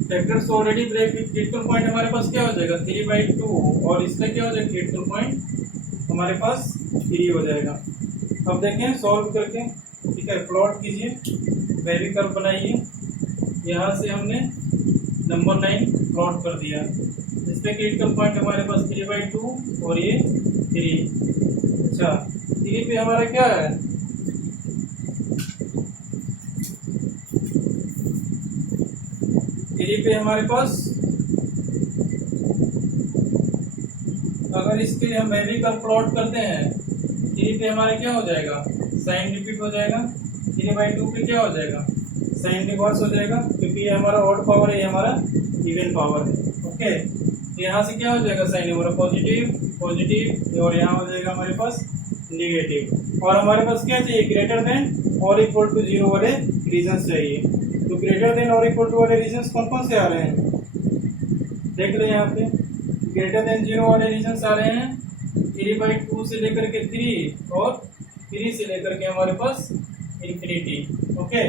factors already break, critical point हमारे पास क्या हो जाएगा 3/2 और इसका क्या हो जाएगा क्रिटिकल पॉइंट हमारे पास 3 हो जाएगा। अब देखें सॉल्व करके, ठीक है। प्लॉट कीजिए, वेरी कर्व बनाइए, यहाँ से हमने नंबर 9 प्लॉट कर दिया, इस पे क्रिटिकल पॉइंट हमारे पास 3/2 और ये 3। अच्छा, 3 पे हमारा क्या है 3 पे हमारे पास, अगर इसके हम वैल्यू का प्लॉट करते हैं 3 पे हमारे क्या हो जाएगा साइन रिपीट हो जाएगा, 3/2 पे क्या हो जाएगा साइन रिवर्स हो जाएगा, क्योंकि ये हमारा ऑड पावर है, ये हमारा इवन पावर है। ओके, यहाँ से क्या हो जाएगा साइन हमारा पॉजिटिव और यहाँ हो जाएगा हमारे पास निगेटिव, और हमारे पास क्या चाहिए ग्रेटर देन और इक्वल टू 0 वाले रीजन चाहिए। तो ग्रेटर देन और इक्वल टू वाले रीजन कौन कौन से आ रहे हैं देख ले, यहाँ पे ग्रेटर देन 0 वाले रीजन आ रहे हैं 3/2 से लेकर के 3 और 3 से लेकर के हमारे पास इंफिनिटी। ओके,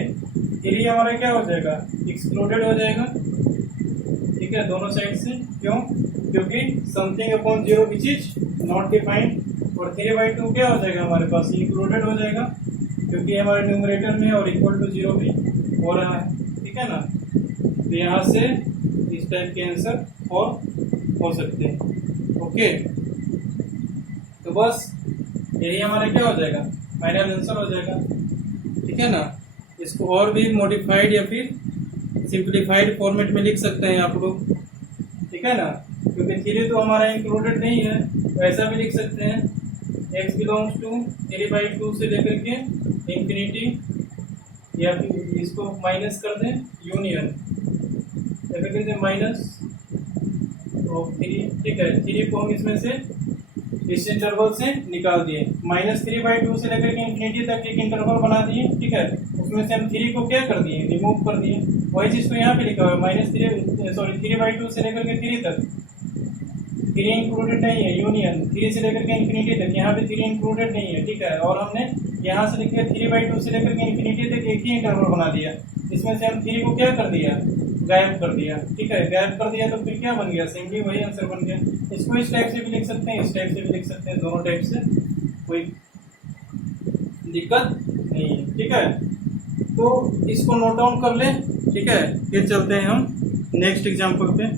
3 हमारा क्या हो जाएगा एक्सक्लूडेड हो जाएगा, ठीक है, दोनों साइड से। क्यों? क्योंकि something upon 0 which is not defined, और 3/2 क्या हो जाएगा हमारे पास इंक्लूडेड हो जाएगा, क्योंकि हमारे न्यूमरेटर में और इक्वल टू 0 भी हो रहा है, ठीक है ना। तो यहाँ से इस टाइप के आंसर और हो सकते हैं। ओके, तो बस यही हमारा क्या हो जाएगा फाइनल आंसर हो जाएगा, ठीक है ना। इसको और भी मॉडिफाइड या फिर सिंप्लीफाइड फॉर्मेट में लिख सकते हैं आप लोग, ठीक है ना, क्योंकि 3 तो हमारा इंक्लूडेड नहीं है, तो ऐसा भी लिख सकते हैं x बिलोंग्स टू 3/2 से लेकर के इंफिनिटी, या फिर इसको माइनस कर दें यूनियन, या फिर कहते हैं माइनस ऑफ 3, ठीक है। 3 को हम इसमें से इस इंटरवल से निकाल दिए, -3/2 से लेकर के इंफिनिटी तक एक इंटरवल बना दिए, ठीक है। उसमें से हम 3 को क्या कर दिए रिमूव कर दिए, वही चीज को यहाँ पे लिखा हुआ है -3/2 से लेकर के 3 तक, 3 इंक्लूडेड नहीं है, यूनियन 3 से लेकर के इंफिनिटी तक, यहाँ पे 3 इंक्लूडेड नहीं है, ठीक है। और हमने यहाँ से लिख के 3/2 से लेकर के इंफिनिटी तक एक ही इंटरवल बना दिया, इसमें से हम 3 को क्या कर दिया गायब कर दिया, ठीक है। गायब कर दिया तो फिर क्या बन गया सिंपली वही आंसर बन गया। इसको इस टाइप से भी लिख सकते हैं, इस टाइप से भी लिख सकते हैं, दोनों टाइप से कोई दिक्कत नहीं है, ठीक है। तो इसको नोट डाउन कर ले, ठीक है। फिर चलते हैं हम नेक्स्ट एग्जाम्पल पे।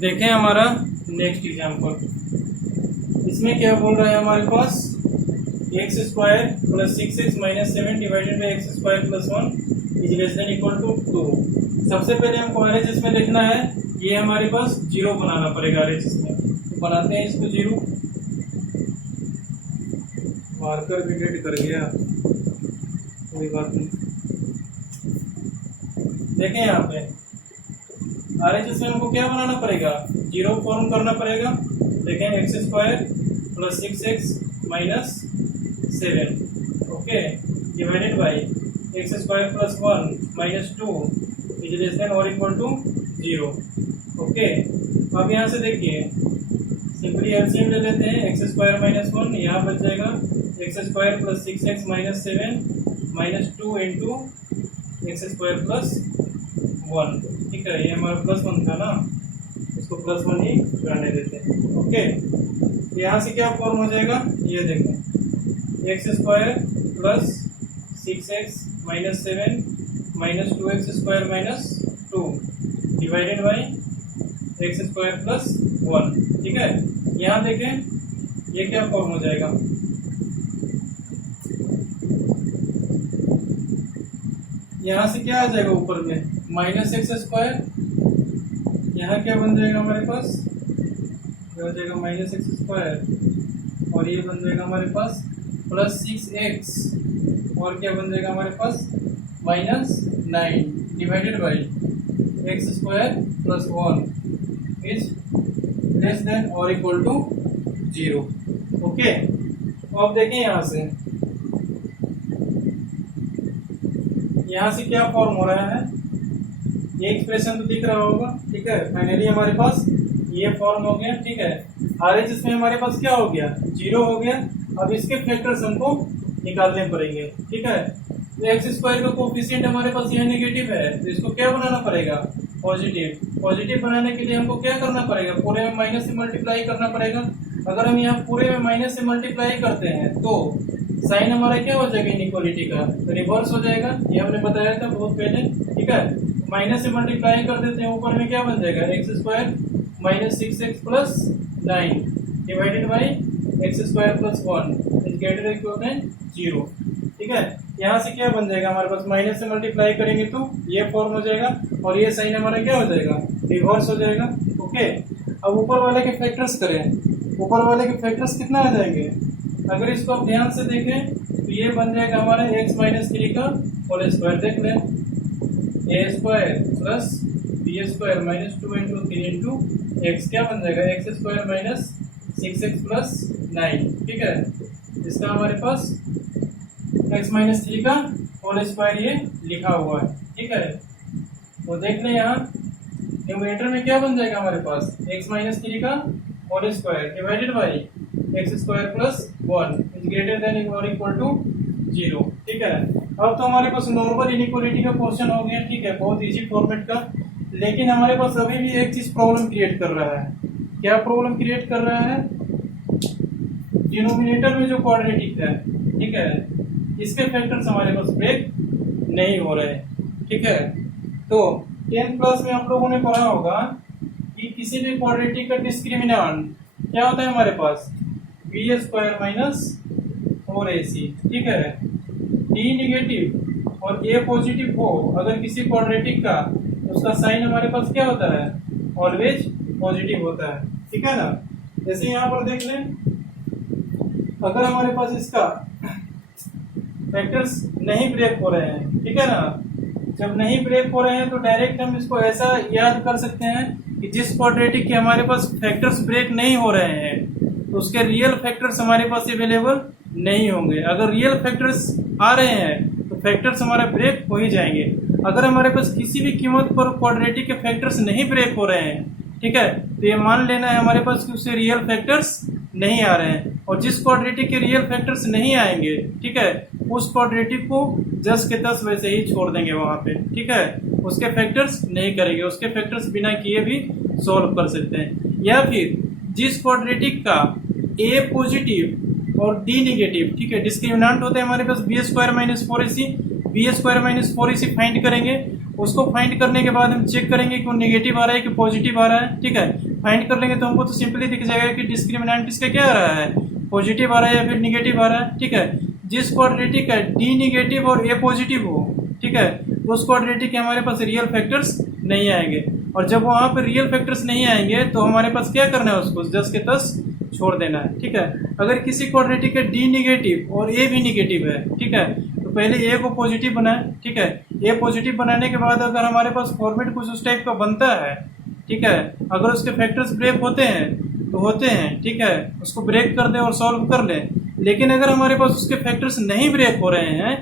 देखें हमारा नेक्स्ट एग्जाम्पल, इसमें क्या बोल रहा है हमारे पास x² plus 6x minus 7 divided by x² plus 1 is less than equal to 2। सबसे पहले हमको RHS में लिखना है, ये हमारे पास 0 बनाना पड़ेगा RHS में, तो बनाते हैं इसको 0, मार्कर भी डेट कर गया, कोई बात नहीं। देखें यहाँ पे RHS में हमको क्या बनाना पड़ेगा, 0 फॉर्म करना पड़ेगा। देखें x square plus 6x minus 7 okay divided by x square plus 1 minus 2 is less than और इक्वल टू 0 ओके। अब यहाँ से देखिए सिंपली एलसीएम ले लेते हैं, x स्क्वायर माइनस 1 यहाँ बच जाएगा x square plus 6x minus 7 minus 2 into x square plus 1, ठीक है। ये हमारा प्लस 1 था ना, इसको प्लस 1 ही रहने देते हैं ओके। यहाँ से क्या फॉर्म हो जाएगा, ये देखें x square plus 6x minus 7 minus 2x square minus 2 divided by x square plus 1, ठीक है। यहाँ देखें ये क्या फॉर्म हो जाएगा, यहाँ से क्या आ जाएगा ऊपर में माइनस एक्स स्क्वायर, यहाँ क्या बन जाएगा हमारे पास, क्या हो जाएगा माइनस एक्स स्क्वायर और ये बन जाएगा हमारे पास प्लस 6x और क्या बन जाएगा हमारे पास minus 9 divided by x square plus 1 is less than और इक्वल टू 0 ओके। अब देखें यहाँ से क्या फॉर्म हो रहा है, ये एक्सप्रेशन तो दिख रहा होगा, ठीक है। फाइनली हमारे पास ये फॉर्म हो गया, ठीक है। RHS में हमारे पास क्या हो गया, 0 हो गया। अब इसके फैक्टर्स हमको निकालने पड़ेंगे, ठीक है। तो एक्स स्क्वायर का कोफिशिएंट हमारे पास यह नेगेटिव है, तो इसको क्या बनाना पड़ेगा, पॉजिटिव। पॉजिटिव बनाने के लिए हमको क्या करना पड़ेगा, पूरे में माइनस से मल्टीप्लाई करना पड़ेगा। अगर हम यहाँ पूरे में माइनस से मल्टीप्लाई करते हैं तो साइन हमारा क्या हो जाएगा, इनइक्वालिटी का रिवर्स हो जाएगा, ये हमने बताया था बहुत पहले, ठीक है। माइनस से मल्टीप्लाई कर देते हैं, ऊपर में क्या बन जाएगा x square minus 6x plus 9 divided by x square plus 1 is greater equal than 0, ठीक है। यहाँ से क्या बन जाएगा हमारे पास, माइनस से मल्टीप्लाई करेंगे तो ये फॉर्म हो जाएगा और ये साइन हमारा क्या हो जाएगा, रिवर्स हो जाएगा ओके। अब ऊपर वाले के फैक्टर्स करें, ऊपर वाले के फैक्टर्स कितना आ जाएंगे, अगर इसको आप ध्यान से देखें तो ये बन जाएगा हमारा x माइनस 3 का होल स्क्वायर, देख लें a square plus b square minus 2 into 3 into x, क्या बन जाएगा x square minus 6x plus 9, ठीक है। इसका हमारे पास x माइनस 3 का होल स्क्वायर ये लिखा हुआ है, ठीक है। तो देख लें यहाँ न्यूमरेटर में क्या बन जाएगा हमारे पास, x माइनस 3 का whole square divided by x square plus 1 is greater than और इक्वल टू 0, ठीक है। अब तो हमारे पास नॉर्मल इनइक्वालिटी का क्वेश्चन हो गया, ठीक है, बहुत इजी फॉर्मेट का। लेकिन हमारे पास अभी भी एक चीज प्रॉब्लम क्रिएट कर रहा है, क्या प्रॉब्लम क्रिएट कर रहा है, डिनोमिनेटर में जो क्वाड्रेटिक है, ठीक है, इसके फैक्टर्स हमारे पास ब्रेक नहीं हो रहे, ठीक है। तो 10th क्लास में आप लोगों ने पढ़ा होगा कि किसी भी क्वाड्रेटिक का डिस्क्रिमिनेंट क्या होता है हमारे पास, बी स्क्वायर माइनस 4ac, ठीक है। डी नेगेटिव और ए पॉजिटिव हो अगर किसी क्वाड्रेटिक का, तो उसका साइन हमारे पास क्या होता है, ऑलवेज पॉजिटिव होता है, ठीक है ना। जैसे यहाँ पर देख लें, अगर हमारे पास इसका फैक्टर्स नहीं ब्रेक हो रहे हैं, ठीक है ना, जब नहीं ब्रेक हो रहे हैं तो डायरेक्ट हम इसको ऐसा याद कर सकते हैं कि जिस क्वाड्रेटिक के हमारे पास फैक्टर्स ब्रेक नहीं हो रहे हैं तो उसके रियल फैक्टर्स हमारे पास अवेलेबल नहीं होंगे। अगर रियल फैक्टर्स आ रहे हैं तो फैक्टर्स हमारे ब्रेक हो ही जाएंगे। अगर हमारे पास किसी भी कीमत पर क्वाड्रेटिक के फैक्टर्स नहीं ब्रेक हो रहे हैं, ठीक है, तो ये मान लेना है हमारे पास कि उससे रियल फैक्टर्स नहीं आ रहे हैं। और जिस क्वाड्रेटिक के रियल फैक्टर्स नहीं आएंगे, ठीक है, उस क्वाड्रेटिक को 10 के 10 वैसे ही छोड़ देंगे वहां पे, ठीक है, उसके फैक्टर्स नहीं करेंगे, उसके फैक्टर्स बिना किए भी सॉल्व कर सकते हैं। या फिर जिस क्वाड्रेटिक का ए पॉजिटिव और डी नेगेटिव, ठीक है, डिस्क्रिमिनेंट होते हैं हमारे पास b square minus 4ac, b square minus 4ac find करेंगे। उसको फाइंड करने के बाद हम चेक करेंगे कि वो नेगेटिव आ रहा है कि पॉजिटिव आ रहा है, ठीक है। फाइंड कर लेंगे तो हमको तो सिंपली दिख जाएगा कि डिस्क्रिमिनेंट इसका क्या आ रहा है, पॉजिटिव आ रहा है या फिर निगेटिव आ रहा है, ठीक है। जिस क्वाड्रेटिक का डी नेगेटिव और ए पॉजिटिव हो, ठीक है, उस क्वाड्रेटिक के हमारे पास रियल फैक्टर्स नहीं आएंगे। और जब वहां पर रियल फैक्टर्स नहीं आएंगे तो हमारे पास क्या करना है, उसको 10 के 10 छोड़ देना है, ठीक है। अगर किसी क्वाड्रेटिक का डी नेगेटिव और ए भी नेगेटिव है, ठीक है, तो पहले ए को पॉजिटिव बनाए, ठीक है। ए पॉजिटिव बनाने के बाद अगर हमारे पास फॉर्मेट कुछ उस टाइप का बनता है, ठीक है, अगर उसके फैक्टर्स ब्रेक होते हैं तो होते हैं, ठीक है, उसको ब्रेक कर दें और सॉल्व कर लें। लेकिन अगर हमारे पास उसके फैक्टर्स नहीं ब्रेक हो रहे हैं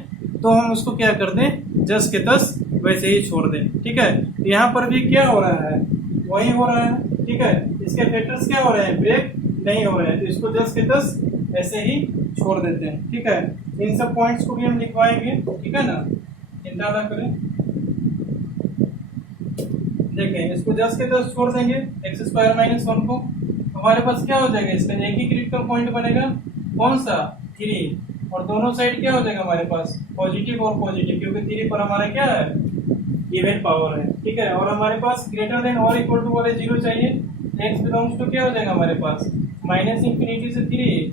तो हम उसको क्या कर दें, जस के तस वैसे ही छोड़ दें, ठीक है। यहाँ पर भी क्या हो रहा है, वही हो रहा है, ठीक है। इसके फैक्टर्स क्या हो रहे हैं, ब्रेक नहीं हो रहे हैं, तो इसको जस के तस ऐसे ही छोड़ देते हैं, ठीक है। इन सब पॉइंट्स को भी हम लिखवाएंगे, ठीक है ना, चिंता ना करें। देखें, इसको जस के तस छोड़ देंगे एक्स स्क्वायर माइनस 1 को, हमारे पास क्या हो जाएगा, इसका एक ही क्रिटिकल पॉइंट बनेगा, कौन सा, 3, और दोनों साइड क्या हो जाएगा हमारे पास, पॉजिटिव और पॉजिटिव, क्योंकि 3 पर हमारा क्या है, इवन पावर है, ठीक है। और हमारे पास ग्रेटर देन और इक्वल टू वाले 0 चाहिए, एक्स बिलोंग्स टू क्या हो जाएगा हमारे पास, माइनस इंफिनिटी से 3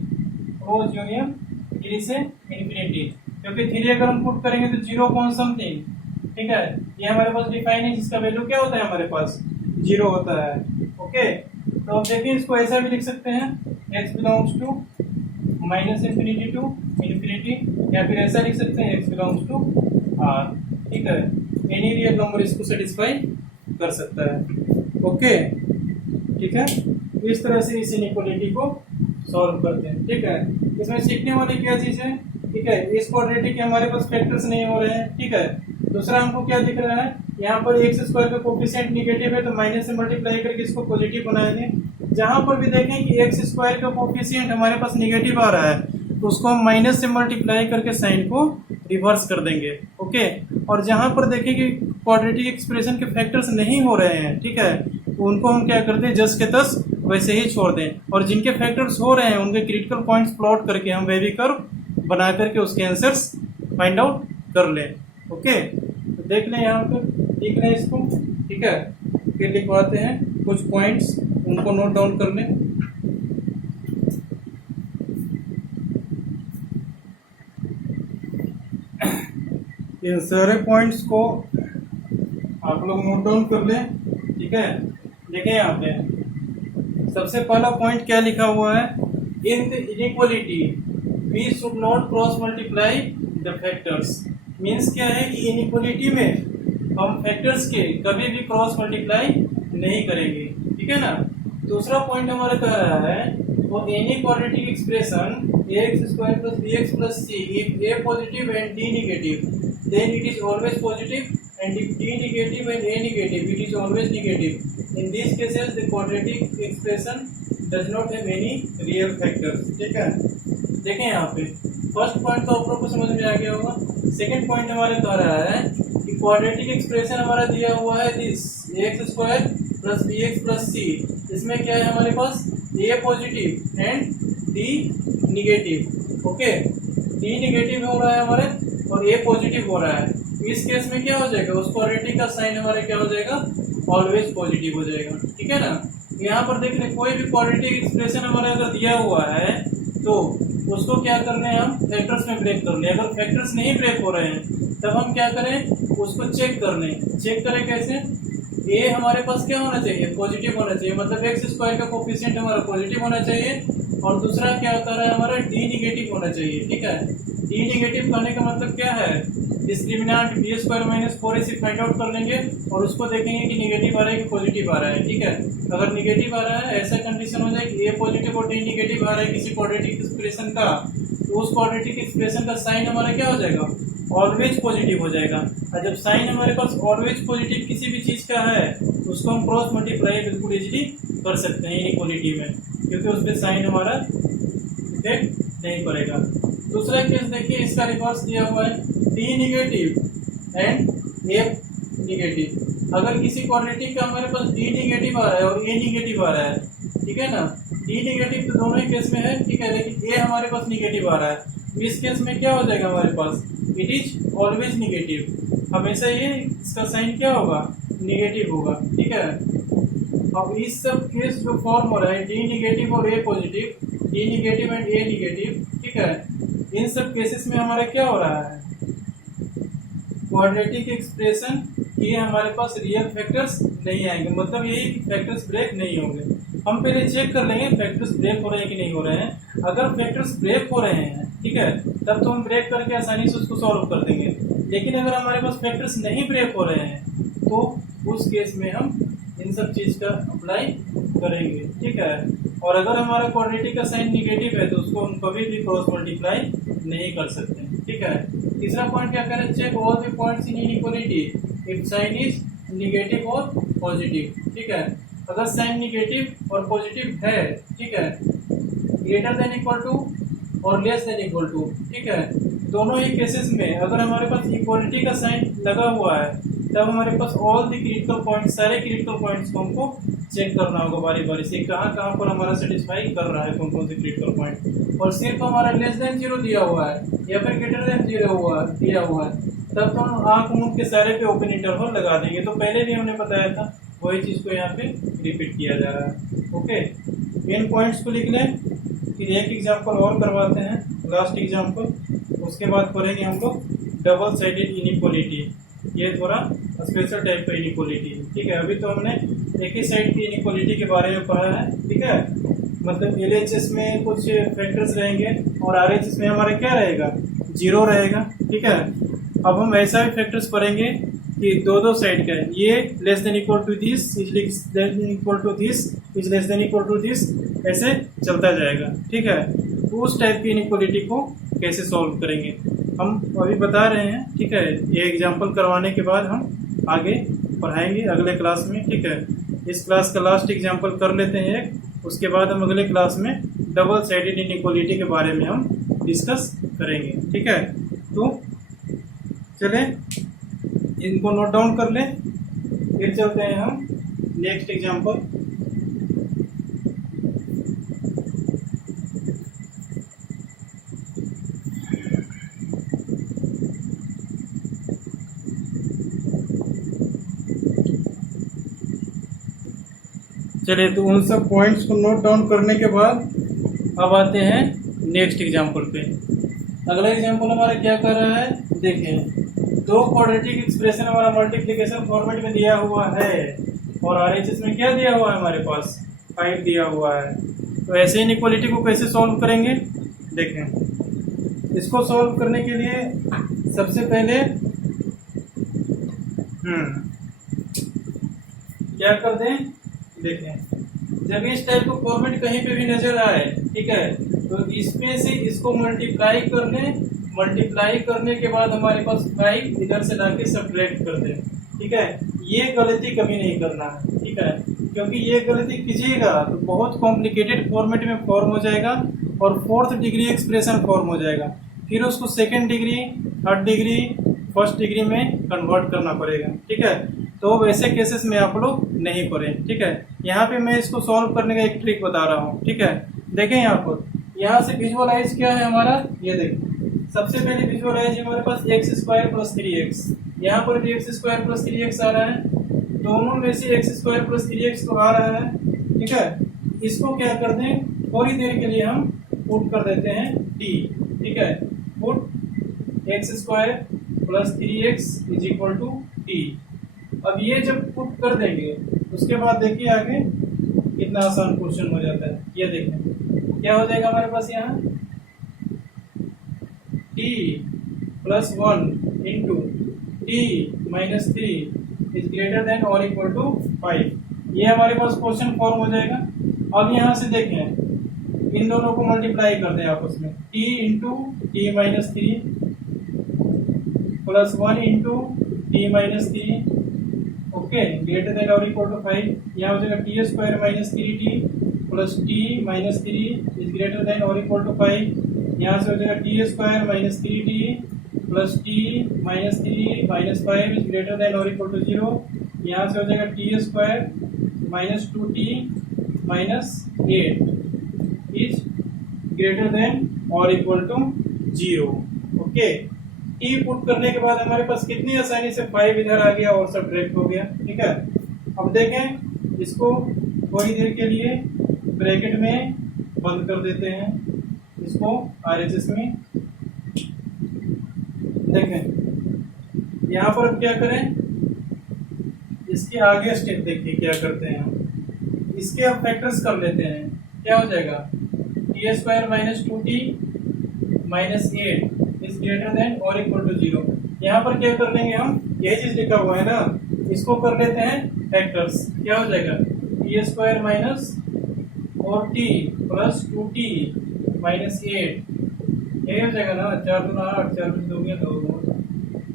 रोज यूनियन 3 से इंफिनिटी, क्योंकि 3 अगर हम पुट करेंगे तो 0 पॉइंट समथिंग, ठीक है। ये हमारे पास डिफाइन है, जिसका वैल्यू क्या होता है हमारे पास, 0 होता है, ओके। तो अब देखिए, इसको ऐसा भी लिख सकते हैं, x belongs to minus infinity to infinity, या फिर ऐसा लिख सकते हैं एक्स बिलोंग्स टू आर, ठीक है। एनी रियल नंबर इसको सेटिस्फाई कर सकता है, ओके, ठीक है। इस तरह से इस इनइक्वालिटी को सॉल्व करते हैं, ठीक है। इसमें सीखने वाली क्या चीज है, ठीक है, इस क्वाड्रेटिक के हमारे पास फैक्टर्स नहीं हो रहे हैं, ठीक है। दूसरा हमको क्या दिख रहा है, यहाँ पर एक्स स्क्वायर का कोफिशिएंट निगेटिव है, तो माइनस से मल्टीप्लाई करके इसको पॉजिटिव बनाएंगे। जहां पर भी देखें कि एक्स स्क्वायर का कोफिशिएंट हमारे पास निगेटिव आ रहा है, तो उसको हम माइनस से मल्टीप्लाई करके साइन को रिवर्स कर देंगे, ओके। और जहां पर देखें कि क्वाड्रेटिक एक्सप्रेशन के फैक्टर्स नहीं हो रहे हैं, ठीक है, तो उनको हम क्या करते हैं, जस के तस वैसे ही छोड़ दें, और जिनके फैक्टर्स हो रहे हैं उनके क्रिटिकल पॉइंट्स प्लॉट करके हम वेवी कर्व बना करके उसके आंसर्स फाइंड आउट कर लें, ओके। तो देख लें यहाँ पे, ठीक है इसको, ठीक है। फिर लिखवाते हैं कुछ पॉइंट्स, उनको नोट डाउन कर लें। इन सारे पॉइंट्स को आप लोग नोट डाउन कर लें, ठीक है। देखें यहाँ पे सबसे पहला पॉइंट क्या लिखा हुआ है, in the inequality we should not cross multiply the factors. Means क्या है कि इनइक्वालिटी में हम फैक्टर्स के कभी भी क्रॉस मल्टीप्लाई नहीं करेंगे, ठीक है ना। दूसरा पॉइंट हमारा कह रहा है, for any quadratic expression ax square plus bx plus c if a positive and d negative then it is always positive, and if d negative and a negative it is always negative. In these cases the quadratic expression does not have any real factors, ठीक है। देखें यहाँ पे first point तो आप लोग को समझ में आ गया होगा। सेकंड पॉइंट हमारे कह रहा है कि क्वाड्रेटिक एक्सप्रेशन हमारा दिया हुआ है this ax square plus bx plus c, इसमें क्या है हमारे पास, a positive and d negative, okay. d negative हो रहा है हमारे और a पॉजिटिव हो रहा है, इस केस में क्या हो जाएगा, उस क्वाड्रेटिक का साइन हमारे क्या हो जाएगा, ऑलवेज पॉजिटिव हो जाएगा, ठीक है ना। यहाँ पर देख रहे कोई भी क्वाड्रेटिक एक्सप्रेशन हमारा अगर दिया हुआ है तो उसको क्या करना है, हम फैक्टर्स में ब्रेक कर ले। अगर फैक्टर्स नहीं ब्रेक हो रहे हैं तब हम क्या करें, उसको चेक कर लें। चेक करें कैसे, ए हमारे पास क्या होना चाहिए, पॉजिटिव होना चाहिए, मतलब एक्स स्क्वायर का कोफिशिएंट हमारा पॉजिटिव होना चाहिए, और दूसरा क्या होता है हमारा, डी निगेटिव होना चाहिए, ठीक है। डी निगेटिव करने का मतलब क्या है, discriminant D square minus 4ac find out कर लेंगे और उसको देखेंगे कि निगेटिव आ रहा है कि पॉजिटिव आ रहा है, ठीक है। अगर निगेटिव आ रहा है, ऐसा कंडीशन हो जाए कि ए पॉजिटिव और डी निगेटिव आ रहा है किसी क्वाड्रेटिक एक्सप्रेशन का, तो उस क्वाड्रेटिक एक्सप्रेशन का साइन हमारा क्या हो जाएगा, ऑलवेज पॉजिटिव हो जाएगा। और जब साइन हमारे पास ऑलवेज पॉजिटिव किसी भी चीज का है तो उसको हम क्रॉस मल्टीप्लाई बिल्कुल इजीली कर सकते हैं इनइक्वालिटी में, क्योंकि उस पर साइन हमारा इफेक्ट नहीं पड़ेगा। दूसरा केस देखिए, इसका रिवर्स दिया हुआ है, D negative and a negative. अगर किसी क्वाड्रेटिक का हमारे पास डी निगेटिव आ रहा है और ए निगेटिव आ रहा है, ठीक है ना, डी निगेटिव तो दोनों ही केस में है, ठीक है, लेकिन ए हमारे पास निगेटिव आ रहा है, इस केस में क्या हो जाएगा हमारे पास, इट इज ऑलवेज निगेटिव, हमेशा ये इसका साइन क्या होगा, निगेटिव होगा, ठीक है। अब इस सब केस जो फॉर्म हो रहा है डी निगेटिव और a positive, D negative and a negative, ठीक है, इन सब केसेस में हमारा क्या हो रहा है, क्वाड्रेटिक एक्सप्रेशन ये हमारे पास रियल फैक्टर्स नहीं आएंगे, मतलब यही फैक्टर्स ब्रेक नहीं होंगे। हम पहले चेक कर लेंगे फैक्टर्स ब्रेक हो रहे हैं कि नहीं हो रहे हैं। अगर फैक्टर्स ब्रेक हो रहे हैं ठीक है, तब तो हम ब्रेक करके आसानी से उसको सॉल्व कर देंगे। लेकिन अगर हमारे पास फैक्टर्स नहीं ब्रेक हो रहे हैं तो उस केस में हम इन सब चीज का अप्लाई करेंगे। ठीक है, और अगर हमारा क्वाड्रेटिक का साइन निगेटिव है तो उसको हम कभी भी क्रॉस मल्टीप्लाई नहीं कर सकते। ठीक है, तीसरा पॉइंट क्या करें, check all the points in inequality if sign is negative और पॉजिटिव। ठीक है, अगर साइन निगेटिव और पॉजिटिव है, ठीक है, ग्रेटर देन इक्वल टू और लेस देन इक्वल टू, ठीक है, दोनों ही केसेस में अगर हमारे पास इक्वालिटी का साइन लगा हुआ है तब हमारे पास ऑल द क्रिटिकल पॉइंट्स, सारे क्रिटिकल पॉइंट्स को हमको चेक करना होगा बारी बारी से, कहाँ कहाँ पर हमारा सेटिस्फाई कर रहा है, कौन कौन से क्रिटिकल पॉइंट। और सिर्फ हमारा लेस देन 0 दिया हुआ है या फिर ग्रेटर देन 0 दिया हुआ है तब तो हम आंख मूंद के सारे पे ओपन इंटरवल लगा देंगे। तो पहले भी हमने बताया था, वही चीज को यहाँ पे रिपीट किया जा रहा है। ओके, मेन पॉइंट्स को लिख लें, फिर एक एग्जाम्पल और करवाते हैं, लास्ट एग्जाम्पल, उसके बाद पढ़ेंगे हम लोग डबल साइडेड इनइक्वालिटी। ये थोड़ा स्पेशल टाइप का इनइक्वालिटी है। ठीक है, अभी तो हमने एक ही साइड की इनइक्वालिटी के बारे में पढ़ा है। ठीक है, मतलब LHS में कुछ फैक्टर्स रहेंगे और RHS में हमारे क्या रहेगा, 0 रहेगा। ठीक है, अब हम ऐसा भी फैक्टर्स पढ़ेंगे कि दो साइड का है, ये less than equal to this is less than equal to this is less than equal to this, ऐसे चलता जाएगा। ठीक है, तो उस टाइप की इनइक्वालिटी को कैसे सॉल्व करेंगे हम अभी बता रहे हैं। ठीक है, ये एग्जांपल करवाने के बाद हम आगे पढ़ाएंगे अगले क्लास में। ठीक है, इस क्लास का लास्ट एग्जांपल कर लेते हैं एक, उसके बाद हम अगले क्लास में डबल साइडेड इनइक्वालिटी के बारे में हम डिस्कस करेंगे। ठीक है, तो चलें इनको नोट डाउन कर लें, फिर चलते हैं हम नेक्स्ट एग्जांपल। चलिए, तो उन सब पॉइंट्स को नोट डाउन करने के बाद अब आते हैं नेक्स्ट एग्जांपल पे। अगला एग्जांपल हमारा क्या कर रहा है, देखें, दो क्वाड्रेटिक एक्सप्रेशन हमारा मल्टीप्लिकेशन फॉर्मेट में दिया हुआ है और RHS में क्या दिया हुआ है, हमारे पास 5 दिया हुआ है। तो ऐसे इनइक्वालिटी को कैसे सॉल्व करेंगे, देखें, इसको सॉल्व करने के लिए सबसे पहले क्या कर दें, देखें, जब इस टाइप का फॉर्मेट कहीं पे भी नजर आए, ठीक है, तो इसमें से इसको मल्टीप्लाई कर लें, मल्टीप्लाई करने के बाद हमारे पास 5 इधर से लाके सब्ट्रैक्ट कर दें। ठीक है, ये गलती कभी नहीं करना है। ठीक है, क्योंकि ये गलती कीजिएगा तो बहुत कॉम्प्लिकेटेड फॉर्मेट में फॉर्म हो जाएगा और 4th डिग्री एक्सप्रेशन फॉर्म हो जाएगा, फिर उसको 2nd degree, 3rd degree, 1st degree में कन्वर्ट करना पड़ेगा। ठीक है, तो वैसे केसेस में आप लोग नहीं करें। ठीक है, यहाँ पे मैं इसको सॉल्व करने का एक ट्रिक बता रहा हूँ। ठीक है, देखें यहाँ पर, यहाँ से विजुअलाइज क्या है हमारा, ये देखें, सबसे पहले विजुअलाइज हमारे पास x² + 3x, यहाँ पर भी x² + 3x आ रहा है, दोनों में से x² + 3x तो आ रहा है। ठीक है, इसको क्या कर दें, थोड़ी देर के लिए हम पुट कर देते हैं t। ठीक है, पुट x² + 3x = t। अब ये जब पुट कर देंगे उसके बाद देखिए आगे कितना आसान क्वेश्चन हो जाता है। ये देखें क्या हो जाएगा हमारे पास, यहाँ t + 1 × t - 3 is greater than और इक्वल टू 5। ये हमारे पास क्वेश्चन फॉर्म हो जाएगा। अब यहाँ से देखें, इन दोनों को मल्टीप्लाई कर दें आपस में, t × t - 3 + 1 × t - 3, okay, greater than और इक्वल टू 5। यहाँ हो जाएगा t² - 3t + t - 3 is greater than और इक्वल टू 5। यहाँ से हो जाएगा t² - 3t + t - 3 - 5 is greater than और इक्वल टू 0। यहाँ से हो जाएगा t² - 2t - 8 is greater than और equal to 0। Okay, t put करने के बाद हमारे पास कितनी आसानी से 5 इधर आ गया और सब्ट्रैक्ट हो गया। ठीक है, अब देखें, इसको थोड़ी देर के लिए ब्रैकेट में बंद कर देते हैं, इसको RHS में। देखें यहाँ पर क्या करें, इसके आगे स्टेप देखिए क्या करते हैं हम, इसके अब फैक्टर्स कर लेते हैं। क्या हो जाएगा, t² - 2t minus 8 is greater than और इक्वल टू 0। यहाँ पर क्या कर लेंगे हम, यही चीज लिखा हुआ है ना, इसको कर लेते हैं फैक्टर्स। क्या हो जाएगा, T square minus 4t plus 2t minus 8, ये हो जाएगा ना, 4 दूना 8, 4 2 2,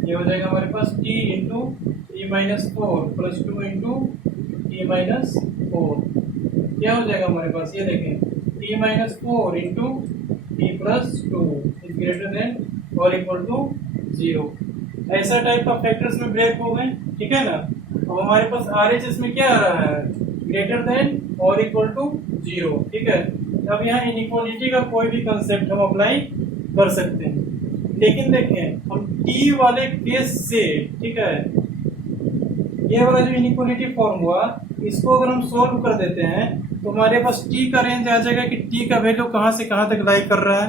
ये हो जाएगा हमारे पास t into T minus 4 plus 2 into T minus 4। क्या हो जाएगा हमारे पास, ये देखें, t minus 4 into T plus 2 is greater than और इक्वल टू 0। ऐसा टाइप का फैक्टर्स में ब्रेक हो गए, ठीक है ना। अब हमारे पास RH इसमें क्या आ रहा है, ग्रेटर देन और इक्वल टू 0, ठीक है। अब यहाँ इनइक्वालिटी का कोई भी कंसेप्ट हम अप्लाई कर सकते हैं, लेकिन देखें हम t वाले केस से, ठीक है, ये वाला जो इनइक्वालिटी फॉर्म हुआ, इसको अगर हम सोल्व कर देते हैं तो हमारे पास t का रेंज आ जाएगा कि t का वैल्यू कहाँ से कहाँ तक लाई कर रहा है।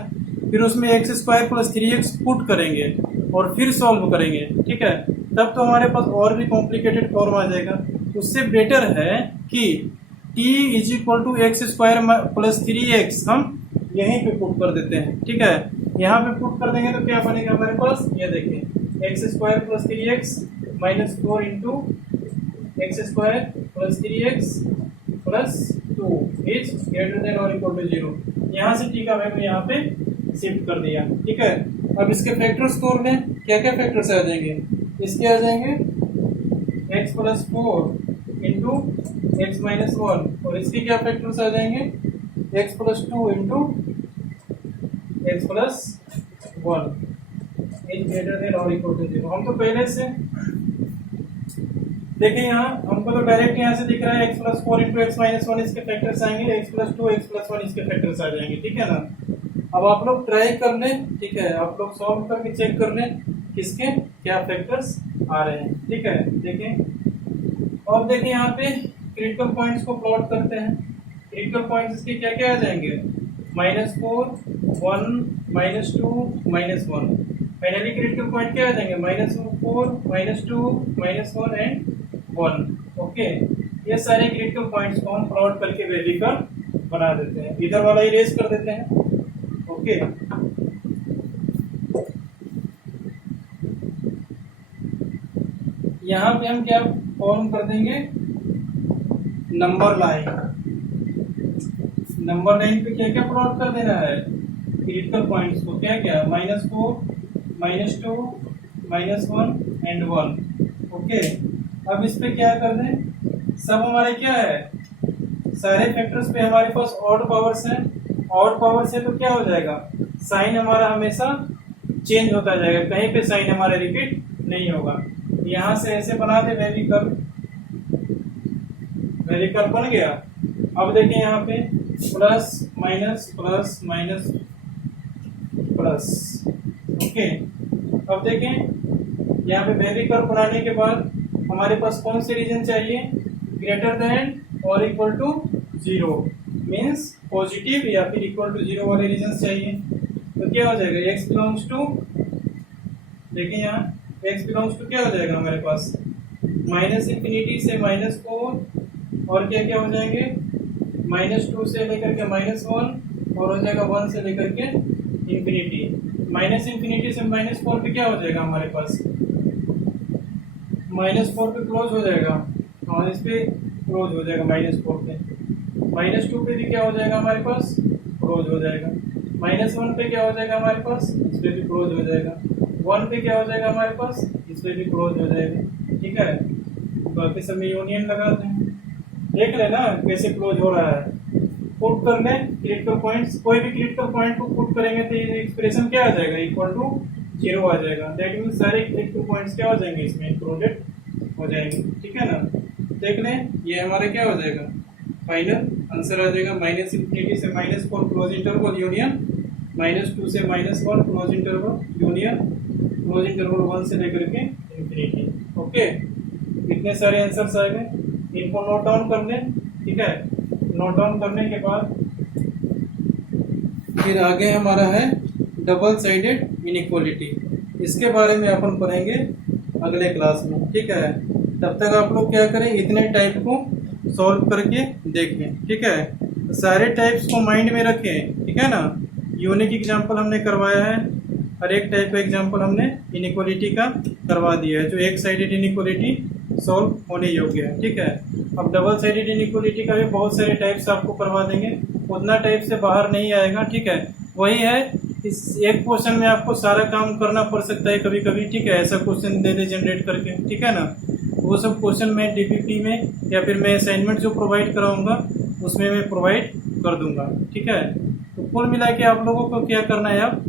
फिर उसमें x square plus 3x put करेंगे और फिर सॉल्व करेंगे, ठीक है। तब तो हमारे पास और भी कॉम्प्लिकेटेड फॉर्म आ जाएगा। उससे बेटर है कि t is equal to x square plus 3x हम यहीं पे पुट कर देते हैं, ठीक है। यहाँ पे पुट कर देंगे तो क्या बनेगा हमारे पास, ये देखिए, x square plus 3x minus 4 into x square plus 3x plus 2 is greater than और इक्वल टू 0। यहाँ से t का वैल्यू यहाँ पे शिफ्ट कर दिया, ठीक है। अब इसके फैक्टर्स तोड़ लें, क्या क्या फैक्टर्स आ जाएंगे, इसके आ जाएंगे x plus 4 into x minus 1, और इसके क्या फैक्टर्स आ जाएंगे, x plus 2 into x plus 1 is greater than और इक्वल टू 0। हम तो पहले से देखिए, यहाँ हमको तो डायरेक्ट यहाँ से दिख रहा है x plus 4 into x minus 1 इसके फैक्टर्स आएंगे, x प्लस 2 एक्स प्लस 1 इसके फैक्टर्स आ जाएंगे, ठीक है ना। अब आप लोग ट्राई कर लें, ठीक है, आप लोग सॉल्व करके चेक कर लें किसके क्या फैक्टर्स आ रहे हैं, ठीक है। देखें और देखिए यहाँ पे क्रिटिकल पॉइंट्स को प्लॉट करते हैं। क्रिटिकल पॉइंट्स इसके क्या क्या आ जाएंगे, -4 1 -2 -1। फाइनली क्रिटिकल पॉइंट क्या आ जाएंगे, -4 -2 -1 एंड 1। ओके, ये सारे क्रिटिकल पॉइंट्स को हम प्लॉट करके वेरिएबल बना देते हैं। इधर वाला इरेज कर देते हैं। ओके, यहाँ पे हम क्या फॉर्म कर देंगे, नंबर लाइन। नंबर लाइन पे क्या क्या प्लॉट कर देना है, क्रिटिकल पॉइंट्स को, क्या क्या, -4 -2 -1 एंड 1। ओके, अब इस पे क्या कर दें, सब हमारे क्या है, सारे फैक्टर्स पे हमारे पास ऑड पावर्स हैं। ऑड पावर से तो क्या हो जाएगा, साइन हमारा हमेशा चेंज होता जाएगा, कहीं पे साइन हमारा रिपीट नहीं होगा। यहाँ से ऐसे बना दे वेरिएबल, वेरिएबल बन गया। अब देखिए यहाँ पे plus minus plus minus plus. Okay, अब देखें यहाँ पे वेरिएबल बनाने के बाद हमारे पास कौन से रीजन चाहिए, ग्रेटर देन और इक्वल टू 0 मीन्स पॉजिटिव या फिर इक्वल टू 0 वाले रीजन चाहिए। तो क्या हो जाएगा, x बिलोंग्स टू, देखिए यहाँ x बिलोंग्स टू क्या हो जाएगा हमारे पास, -∞ से -4, और क्या क्या हो जाएंगे, -2 से लेकर के -1, और हो जाएगा 1 से लेकर के इंफिनिटी। -∞ से -4 पे क्या हो जाएगा हमारे पास, -4 पे क्लोज हो जाएगा, और इस पे क्लोज हो जाएगा -4 पे। -2 पे भी क्या हो जाएगा हमारे पास, क्लोज हो जाएगा। -1 पे क्या हो जाएगा हमारे पास, इस पे भी क्लोज हो जाएगा। 1 पे क्या हो जाएगा हमारे पास, इस पे भी क्लोज हो जाएगा, ठीक है। बाकी सब में यूनियन लगा दें, देख लेना कैसे क्लोज हो रहा है। पुट कर लें क्रिटिकल पॉइंट्स, कोई भी क्रिटिकल पॉइंट को पुट करेंगे तो ये एक्सप्रेशन क्या आ जाएगा, इक्वल टू 0 आ जाएगा। दैट मीन्स सारे क्रिटिकल पॉइंट्स क्या हो जाएंगे, इसमें इंक्लूडेड हो जाएंगे, ठीक है ना। देख लें, ये हमारा क्या हो जाएगा, फाइनल आंसर आ जाएगा -∞ से -4 क्लोज इंटरवल यूनियन, -2 से -1 close interval union, close interval 1 से लेकर के इंफिनिटी। ओके, इतने सारे आंसर्स आ गए, इनको नोट डाउन कर लें, ठीक है। नोट डाउन करने के बाद फिर आगे हमारा है डबल साइडेड इनइक्वालिटी। इसके बारे में अपन पढ़ेंगे अगले क्लास में, ठीक है। तब तक आप लोग क्या करें, इतने टाइप को सॉल्व करके देखें, ठीक है। सारे टाइप्स को माइंड में रखें, ठीक है ना। यूनिक एग्जाम्पल हमने करवाया है, हर एक टाइप का एग्जाम्पल हमने इनइक्वालिटी का करवा दिया है जो एक साइडेड इनइक्वालिटी सॉल्व होने योग्य है। ठीक है, अब डबल साइडेड इनइक्वालिटी का भी बहुत सारे टाइप्स आपको करवा देंगे, उतना टाइप से बाहर नहीं आएगा। ठीक है, वही है, इस एक क्वेश्चन में आपको सारा काम करना पड़ सकता है कभी कभी। ठीक है, ऐसा क्वेश्चन दे दे जनरेट करके, ठीक है ना, वो सब क्वेश्चन मैं डीपीपी में या फिर मैं असाइनमेंट जो प्रोवाइड कराऊंगा उसमें मैं प्रोवाइड कर दूंगा। ठीक है, तो कुल मिला के आप लोगों को क्या करना है, अब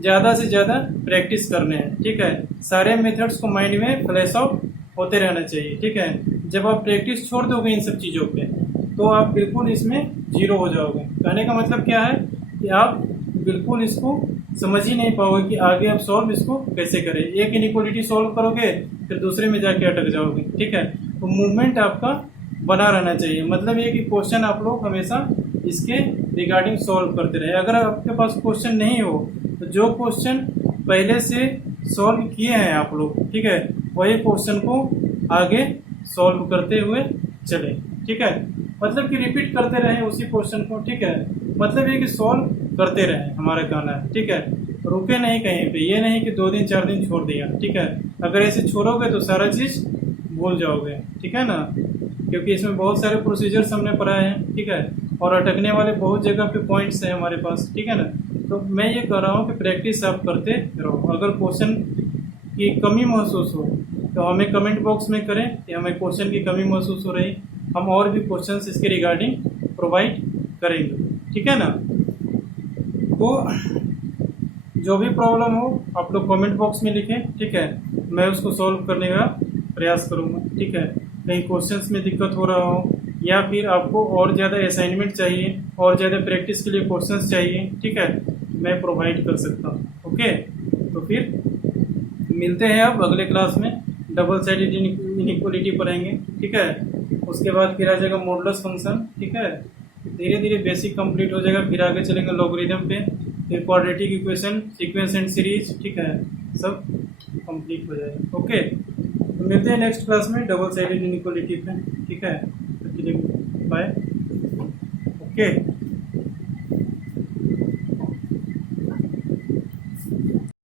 ज़्यादा से ज़्यादा प्रैक्टिस करने हैं। ठीक है, सारे मेथड्स को माइंड में फ्लैश आउट होते रहना चाहिए। ठीक है, जब आप प्रैक्टिस छोड़ दोगे इन सब चीज़ों पे तो आप बिल्कुल इसमें जीरो हो जाओगे। कहने का मतलब क्या है कि आप बिल्कुल इसको समझ ही नहीं पाओगे कि आगे आप सॉल्व इसको कैसे करें। एक इनइक्वालिटी सॉल्व करोगे फिर दूसरे में जाके अटक जाओगे। ठीक है, तो मूवमेंट आपका बना रहना चाहिए। मतलब ये कि क्वेश्चन आप लोग हमेशा इसके रिगार्डिंग सॉल्व करते रहे। अगर आपके पास क्वेश्चन नहीं हो तो जो क्वेश्चन पहले से सॉल्व किए हैं आप लोग, ठीक है, वही क्वेश्चन को आगे सॉल्व करते हुए चले। ठीक है, मतलब कि रिपीट करते रहें उसी क्वेश्चन को। ठीक है, मतलब ये कि सॉल्व करते रहें, हमारा कहना है। ठीक है, रुके नहीं कहीं पे, ये नहीं कि 2 दिन 4 दिन छोड़ दिया। ठीक है, अगर ऐसे छोड़ोगे तो सारा चीज़ भूल जाओगे। ठीक है ना, क्योंकि इसमें बहुत सारे प्रोसीजर्स हमने पढ़ाए हैं। ठीक है, और अटकने वाले बहुत जगह पे पॉइंट्स हैं हमारे पास। ठीक है ना, तो मैं ये कह रहा हूँ कि प्रैक्टिस आप करते रहो। अगर क्वेश्चन की कमी महसूस हो तो हमें कमेंट बॉक्स में करें कि हमें क्वेश्चन की कमी महसूस हो रही, हम और भी क्वेश्चंस इसके रिगार्डिंग प्रोवाइड करेंगे। ठीक है ना, तो जो भी प्रॉब्लम हो आप लोग कमेंट बॉक्स में लिखें। ठीक है, मैं उसको सॉल्व करने का प्रयास करूँगा। ठीक है, कहीं क्वेश्चंस में दिक्कत हो रहा हो या फिर आपको और ज़्यादा असाइनमेंट चाहिए और ज़्यादा प्रैक्टिस के लिए क्वेश्चंस चाहिए, ठीक है, मैं प्रोवाइड कर सकता हूँ। ओके, तो फिर मिलते हैं अब अगले क्लास में, डबल साइडेड इनइक्वालिटी पढ़ेंगे। ठीक है, उसके बाद फिर आ जाएगा मॉडुलस फंक्शन। ठीक है, धीरे धीरे बेसिक कंप्लीट हो जाएगा, फिर आगे चलेंगे लॉगरिथम पे, फिर quadratic equation, sequence and series. ठीक है, सब कंप्लीट हो जाएगा। ओके, तो मिलते हैं नेक्स्ट क्लास में डबल साइडेड इनइक्वालिटी पे। ठीक है, बाय। ओके।